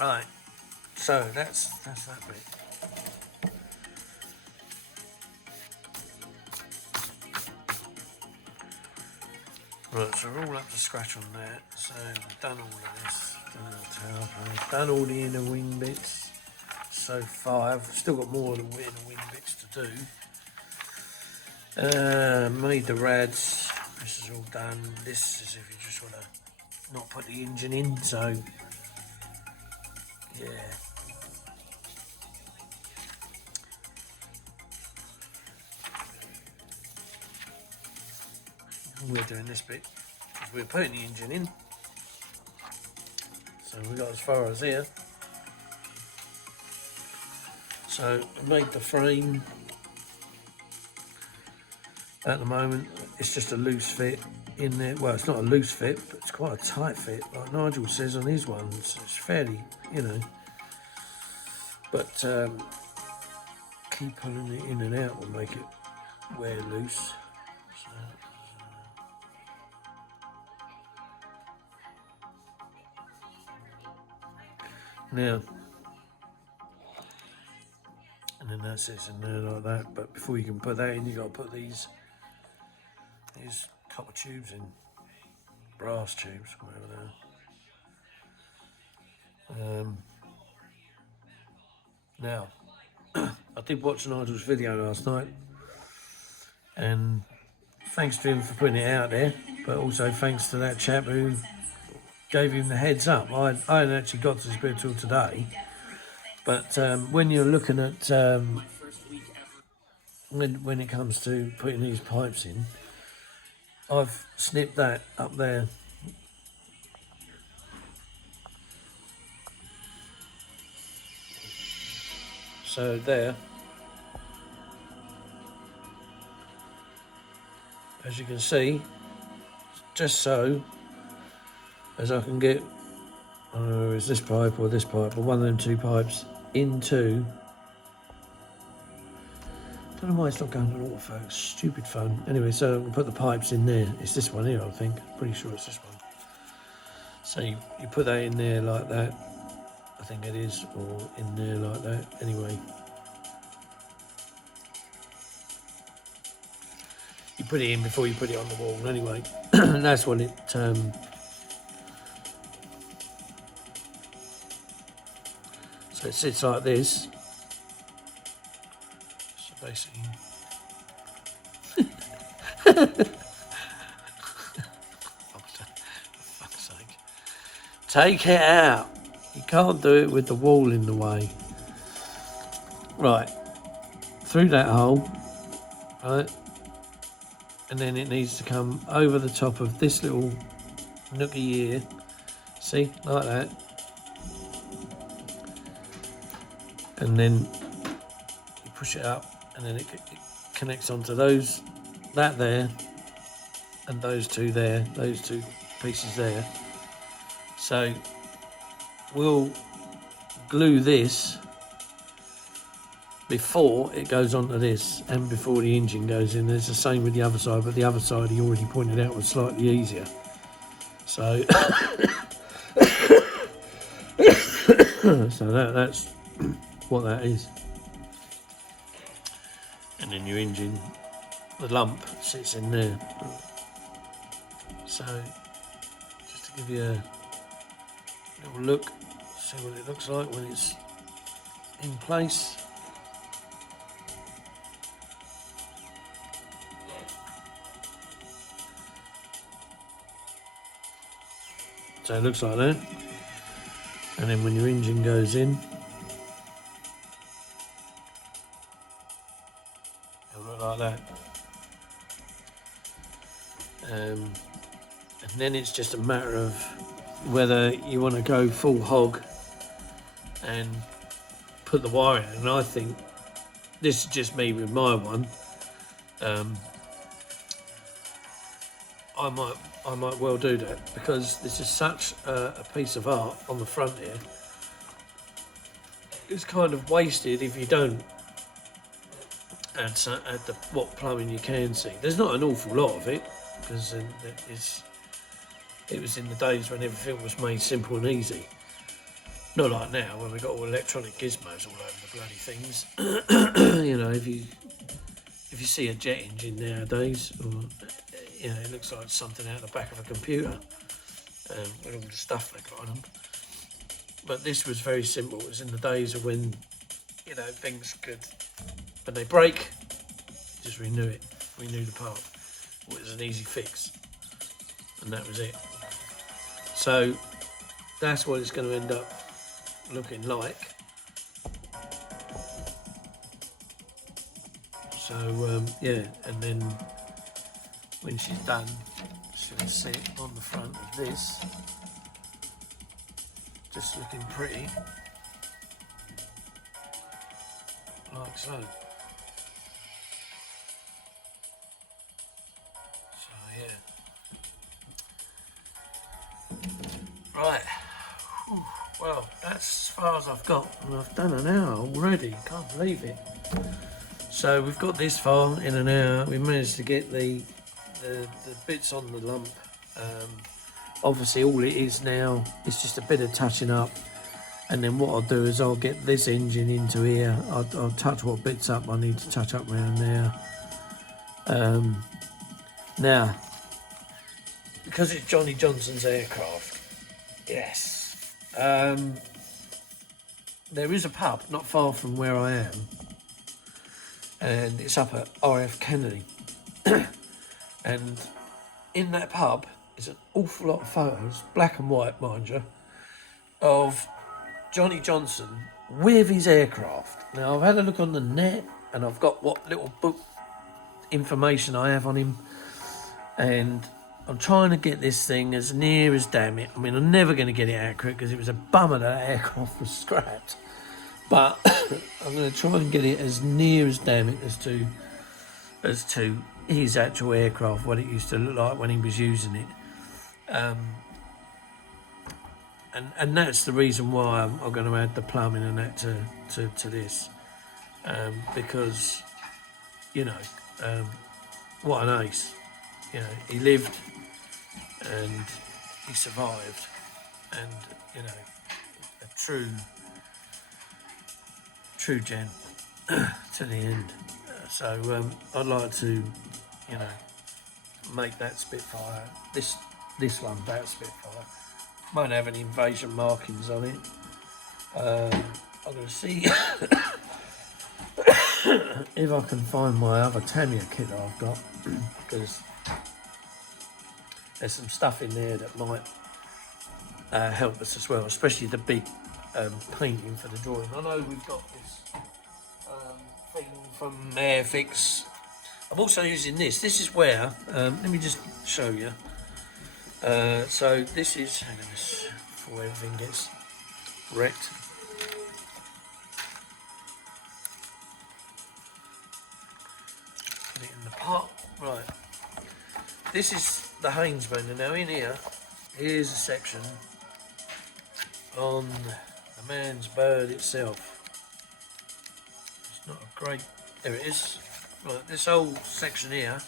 Right, so that's that bit. Right, so we're all up to scratch on that. So we've done all of this, done the tail plate, done all the inner wing bits so far. I've still got more of the inner wing bits to do. Made the rads. This is all done. This is if you just want to not put the engine in. So yeah. We're doing this bit because we're putting the engine in. So we got as far as here. So I made the frame. At the moment, it's just a loose fit in there. Well, it's not a loose fit, but it's quite a tight fit, like Nigel says on his ones. It's fairly, you know. But keep pulling it in and out will make it wear loose. So, now, and then that sits in there like that. But before you can put that in, you got to put these copper tubes in, brass tubes, whatever they are. Now, I did watch Nigel's video last night, and thanks to him for putting it out there, but also thanks to that chap who gave him the heads up. I hadn't actually got to this bit till today, but when you're looking at when it comes to putting these pipes in, I've snipped that up there. So there, as you can see, just so as I can get, I don't know, is this pipe or this pipe, or one of them two pipes into, I don't know why it's not going on autofocus, stupid phone. Anyway, so I can put the pipes in there. It's this one here, I think. Pretty sure it's this one. So you put that in there like that, I think it is, or in there like that. Anyway, you put it in before you put it on the wall. Anyway, that's what it. So it sits like this. So basically, for fuck's sake, take it out. You can't do it with the wall in the way. Right, through that hole, right, and then it needs to come over the top of this little nookie here. See, like that. And then you push it up, and then it connects onto those, that there, and those two there, those two pieces there. So we'll glue this before it goes onto this and before the engine goes in. It's the same with the other side, but the other side he already pointed out was slightly easier. So, so that's what that is. And then your engine, the lump sits in there. So just to give you a little look, see what it looks like when it's in place. So it looks like that. And then when your engine goes in, it'll look like that. And then it's just a matter of whether you want to go full hog and put the wire in. And I think this is just me with my one. I might I might well do that, because this is such a piece of art on the front here. It's kind of wasted if you don't add what plumbing you can see. There's not an awful lot of it, because it was in the days when everything was made simple and easy. Not like now, when we've got all electronic gizmos all over the bloody things. You know, if you see a jet engine nowadays, or you know, it looks like something out the back of a computer, with all the stuff they got on them. But this was very simple. It was in the days of when, you know, things could, when they break, just renew it, renew the part. It was an easy fix, and that was it. So that's what it's going to end up looking like. So yeah, and then when she's done, she'll sit on the front of this, just looking pretty, like so. So yeah. Right. Whew. Well, that's as far as I've got, and I've done an hour already. Can't believe it. So we've got this far in an hour. We managed to get the bits on the lump. Obviously, all it is now is just a bit of touching up, and then what I'll do is I'll get this engine into here. I'll touch what bits up I need to touch up around there. Now, because it's Johnny Johnson's aircraft, yes, there is a pub not far from where I am, and it's up at RF Kennedy. And in that pub is an awful lot of photos, black and white, mind you, of Johnny Johnson with his aircraft. Now, I've had a look on the net, and I've got what little book information I have on him, and I'm trying to get this thing as near as, damn it, I mean, I'm never going to get it accurate because it was a bummer that aircraft was scrapped, but I'm going to try and get it as near as, damn it, as to his actual aircraft, what it used to look like when he was using it. And that's the reason why I'm going to add the plumbing and that to this, because, you know, what an ace. You know, he lived and he survived, and, you know, a true gent to the end. So I'd like to, you know, make that Spitfire, this one, that Spitfire. Won't have any invasion markings on it. I'm going to see if I can find my other Tamiya kit that I've got, because there's some stuff in there that might help us as well, especially the big painting for the drawing. I know we've got this thing from Airfix. I'm also using this. This is where, let me just show you. So this is, hang on this, before everything gets wrecked. Put it in the pot. Right. This is the Haynes bender. Now in here, here's a section on the man's bird itself. It's not a great, there it is. Right, this whole section here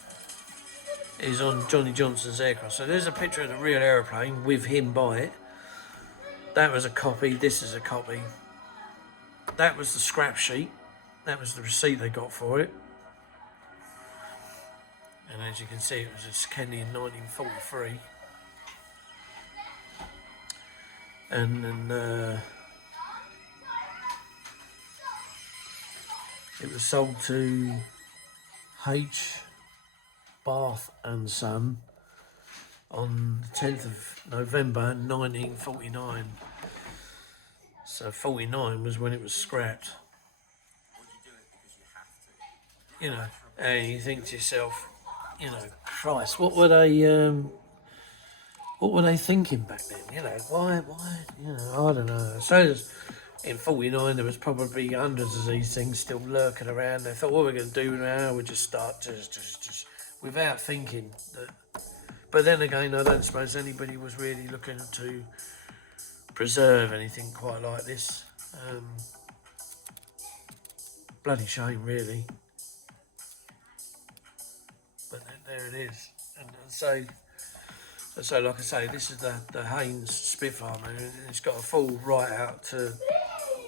is on Johnny Johnson's aircraft. So there's a picture of the real aeroplane with him by it. That was a copy, this is a copy. That was the scrap sheet. That was the receipt they got for it. And as you can see, it was a Kenny in 1943. And then it was sold to H. Bath and Son on the 10th of November 1949. So 49 was when it was scrapped. You know, and you think to yourself, you know, Christ, what were they thinking back then? You know, why, you know, I don't know. So in 49 there was probably hundreds of these things still lurking around. They thought, what we're going to do now, we'll just start just without thinking that But then again, I don't suppose anybody was really looking to preserve anything quite like this. Bloody shame, really. But there it is. And so like I say, this is the Haynes Spitfire, man. And it's got a full right out to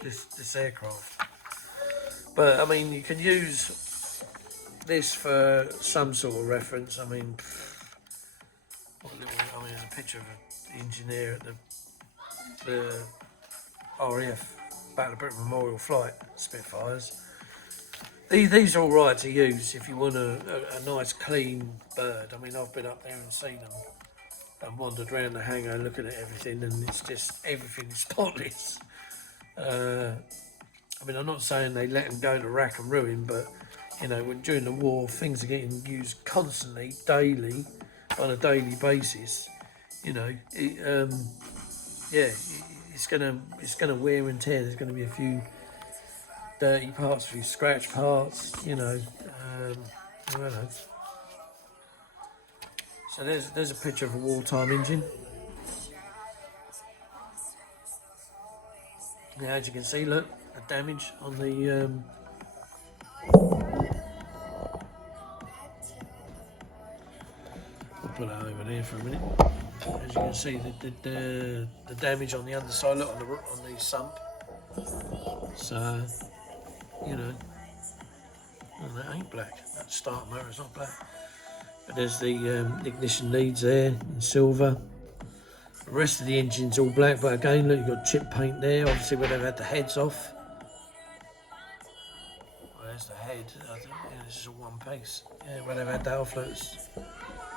this aircraft. But I mean, you can use this for some sort of reference. I mean, there's a picture of an engineer at the RAF Battle of Britain Memorial Flight Spitfires. These are all right to use if you want a nice clean bird. I mean, I've been up there and seen them and wandered around the hangar looking at everything, and it's just everything's spotless. I mean, I'm not saying they let them go to rack and ruin, but you know, when during the war things are getting used constantly, daily, on a daily basis. You know, it's gonna wear and tear. There's gonna be a few dirty parts, a few scratch parts. You know, I don't know. So there's a picture of a wartime engine. Yeah, as you can see, look, the damage on the I'll put that over there for a minute. As you can see, the damage on the underside, look on the sump. So, you know, well, that ain't black. That start motor is not black. But there's the ignition leads there in silver. The rest of the engine's all black, but again, look, you've got chip paint there, obviously where they've had the heads off. Well, there's the head. I think this is a one piece. Yeah, where they've had that off, look, it's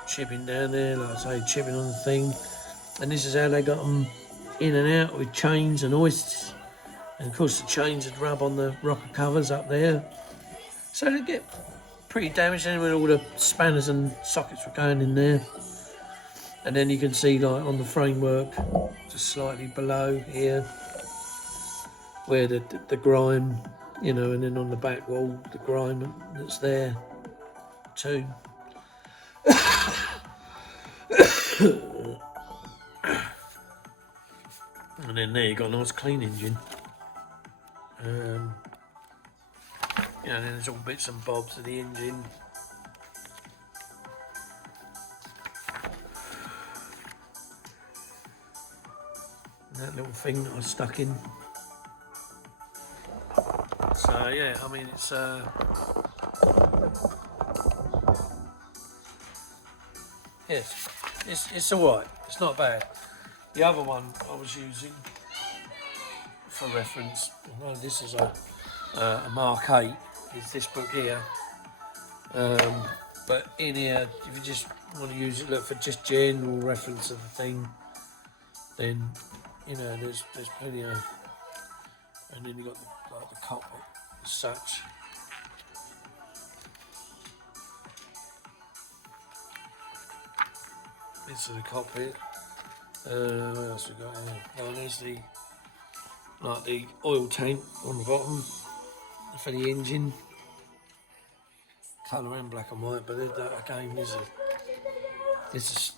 chipping down there, like I say, chipping on the thing. And this is how they got them in and out with chains and hoists. And of course the chains would rub on the rocker covers up there. So they get pretty damaged anyway, all the spanners and sockets were going in there. And then you can see like on the framework, just slightly below here, where the grime, you know, and then on the back wall, the grime that's there too. And then there you got a nice clean engine. You know, then there's all bits and bobs of the engine. And that little thing that I stuck in. So yeah, I mean it's all right. It's not bad. The other one I was using for reference, well, this is a Mark 8, is this book here. But in here, if you just want to use it, look for just general reference of the thing, then you know there's plenty of, and then you got the cockpit as such. This is the cockpit. What else we got here? Oh, there's the oil tank on the bottom for the engine. Colour and black and white, but again, this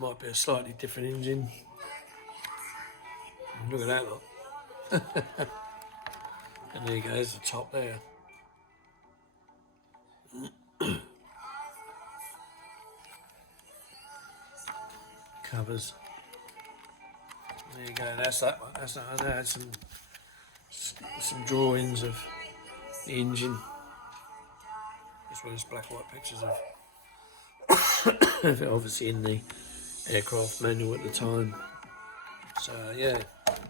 might be a slightly different engine. Look at that lot. And there you go, there's the top there. Covers. There you go, that's that one. That's that one. I had some drawings of the engine, as well as black and white pictures of it, obviously in the aircraft manual at the time. So yeah,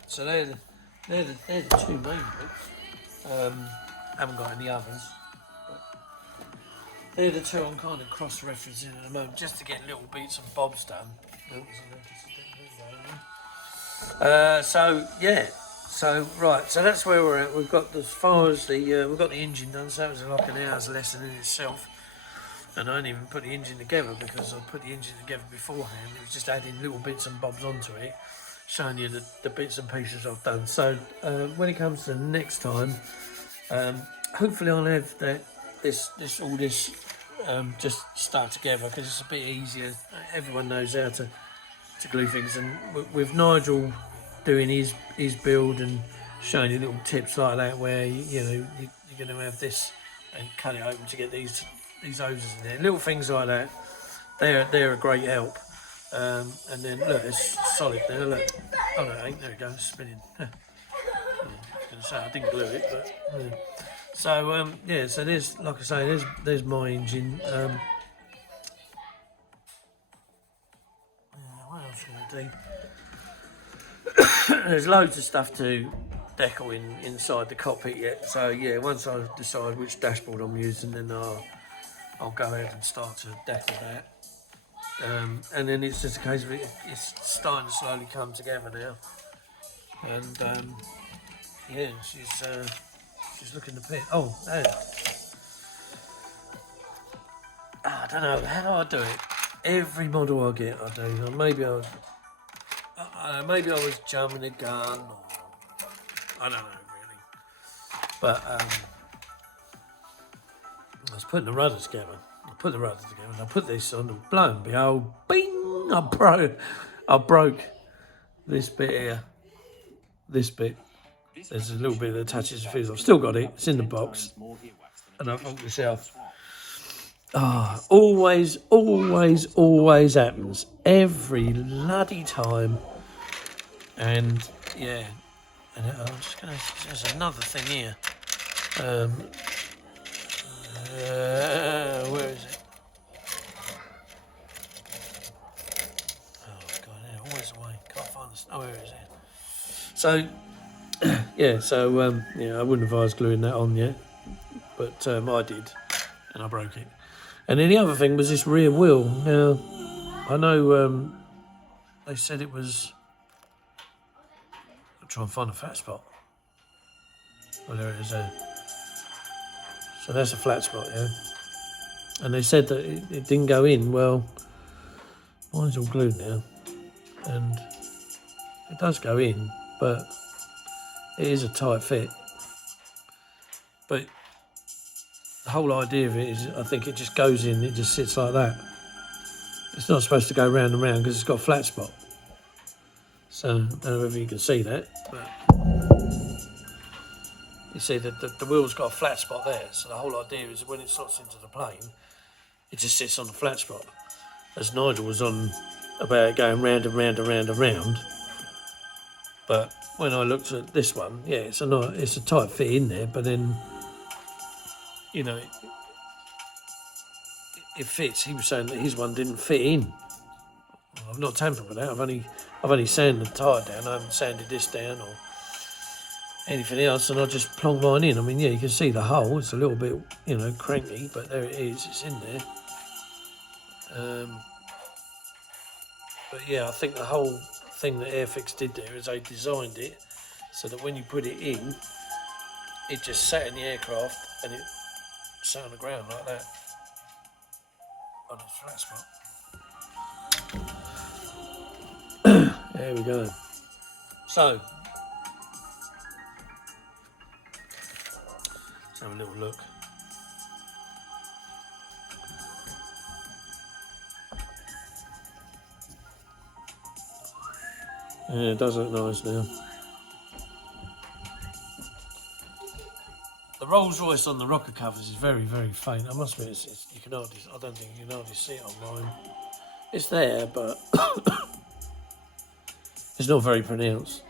so they're the two main bits. Haven't got any others, but they're the two I'm kind of cross-referencing at the moment, just to get little bits and bobs done. So yeah, so right, so that's where we're at. We've got, as far as the we've got the engine done, so that was like an hour's lesson in itself. And I didn't even put the engine together because I put the engine together beforehand. It was just adding little bits and bobs onto it, showing you the bits and pieces I've done. So when it comes to next time, hopefully I'll have all this just start together because it's a bit easier. Everyone knows how to glue things, and with Nigel doing his build and showing you little tips like that, where you know you're going to have this and cut it open to get these hoses in there. Little things like that, they're a great help. And then look, it's solid now. Look, oh no, it ain't. There it goes, spinning. I was going to say I didn't glue it, but yeah. So yeah, so there's, like I say, there's my engine. What else can I do? There's loads of stuff to decal inside the cockpit yet. So yeah, once I decide which dashboard I'm using, then I'll go ahead and start to decal that. And then it's just a case of it's starting to slowly come together now. And yeah, she's looking the pit. Oh, hey. I don't know how I do it. Every model I get, I do. Maybe I was jumping the gun, or I don't know really. But I was putting the rudder together. I put the rudder together, and I put this on, and lo and behold, bing! I broke this bit here. This bit. There's a little bit that attaches the fuse. I've still got it. It's in the box. And I thought to myself, always happens. Every bloody time. And yeah, and I'm just gonna. There's another thing here. Where is it? Oh god, yeah, always away. Can't find this. Oh, where is it? So yeah, yeah, I wouldn't advise gluing that on yet, but I did, and I broke it. And then the other thing was this rear wheel. Now, I know they said it was. I'll try and find a flat spot. Oh, there it is there. So that's a flat spot, yeah. And they said that it didn't go in. Well, mine's all glued now, and it does go in, but it is a tight fit. But the whole idea of it is, I think it just goes in, it just sits like that. It's not supposed to go round and round because it's got a flat spot. So, I don't know whether you can see that, but you see that the wheel's got a flat spot there. So the whole idea is when it slots into the plane, it just sits on the flat spot. As Nigel was on about going round and round and round and round. But when I looked at this one, yeah, it's a tight fit in there, but then, you know, it fits. He was saying that his one didn't fit in. I've not tampered with that. I've only sanded the tyre down. I haven't sanded this down or anything else, and I just plonk mine in. I mean, yeah, you can see the hole. It's a little bit, you know, cranky, but there it is. It's in there. But yeah, I think the whole thing that Airfix did there is they designed it so that when you put it in, it just sat in the aircraft and it sat on the ground like that on its flat spot. There we go. So, let's have a little look. Yeah, it does look nice now. The Rolls Royce on the rocker covers is very, very faint. I must admit, you can hardly. I don't think you can hardly see it on mine. It's there, but it's not very pronounced.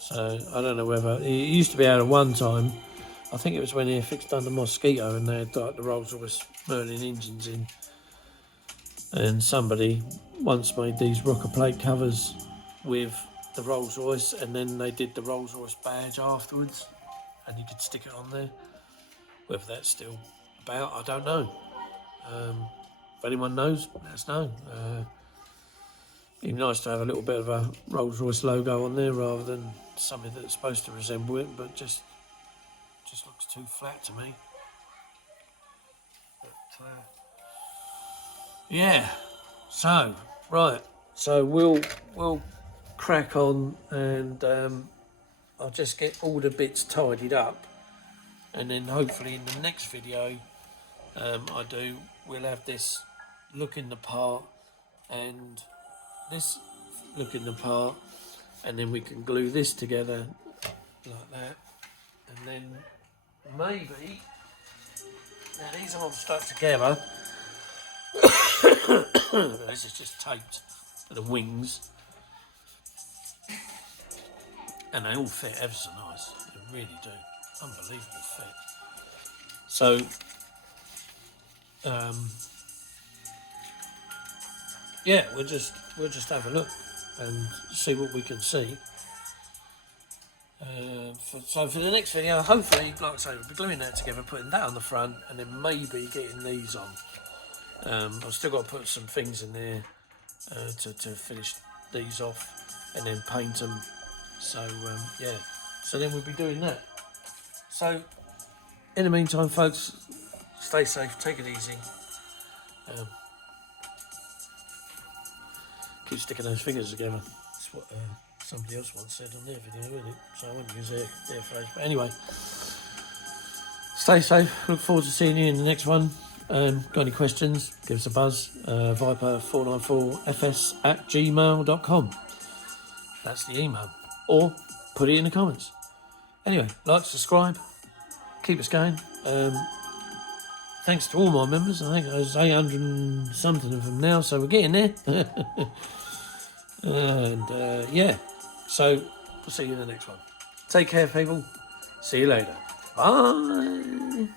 So I don't know whether it used to be out at one time. I think it was when Airfix done the Mosquito and they had like the Rolls Royce Merlin engines in. And somebody once made these rocker plate covers with the Rolls Royce, and then they did the Rolls Royce badge afterwards, and you could stick it on there. Whether that's still about, I don't know. If anyone knows, let us know. It'd be nice to have a little bit of a Rolls Royce logo on there rather than something that's supposed to resemble it, but just looks too flat to me. But, yeah. So right. So we'll crack on, and I'll just get all the bits tidied up, and then hopefully in the next video I do, we'll have this looking the part and this looking the part, and then we can glue this together like that, and then maybe, now these are all stuck together. This is just taped to the wings, and they all fit ever so nice. They really do, unbelievable fit. So yeah, we'll just have a look and see what we can see. So for the next video, hopefully, like I say, we'll be gluing that together, putting that on the front, and then maybe getting these on. I've still got to put some things in there to finish these off, and then paint them. So yeah, so then we'll be doing that. So in the meantime, folks, stay safe, take it easy. Keep sticking those fingers together. That's what somebody else once said on their video, isn't it? So I wouldn't use their phrase. But anyway, stay safe. Look forward to seeing you in the next one. Got any questions? Give us a buzz. Viper494fs@gmail.com. That's the email. Or put it in the comments. Anyway, like, subscribe. Keep us going. Thanks to all my members. I think there's 800 and something of them now, so we're getting there. And yeah, so we'll see you in the next one. Take care, people. See you later. Bye.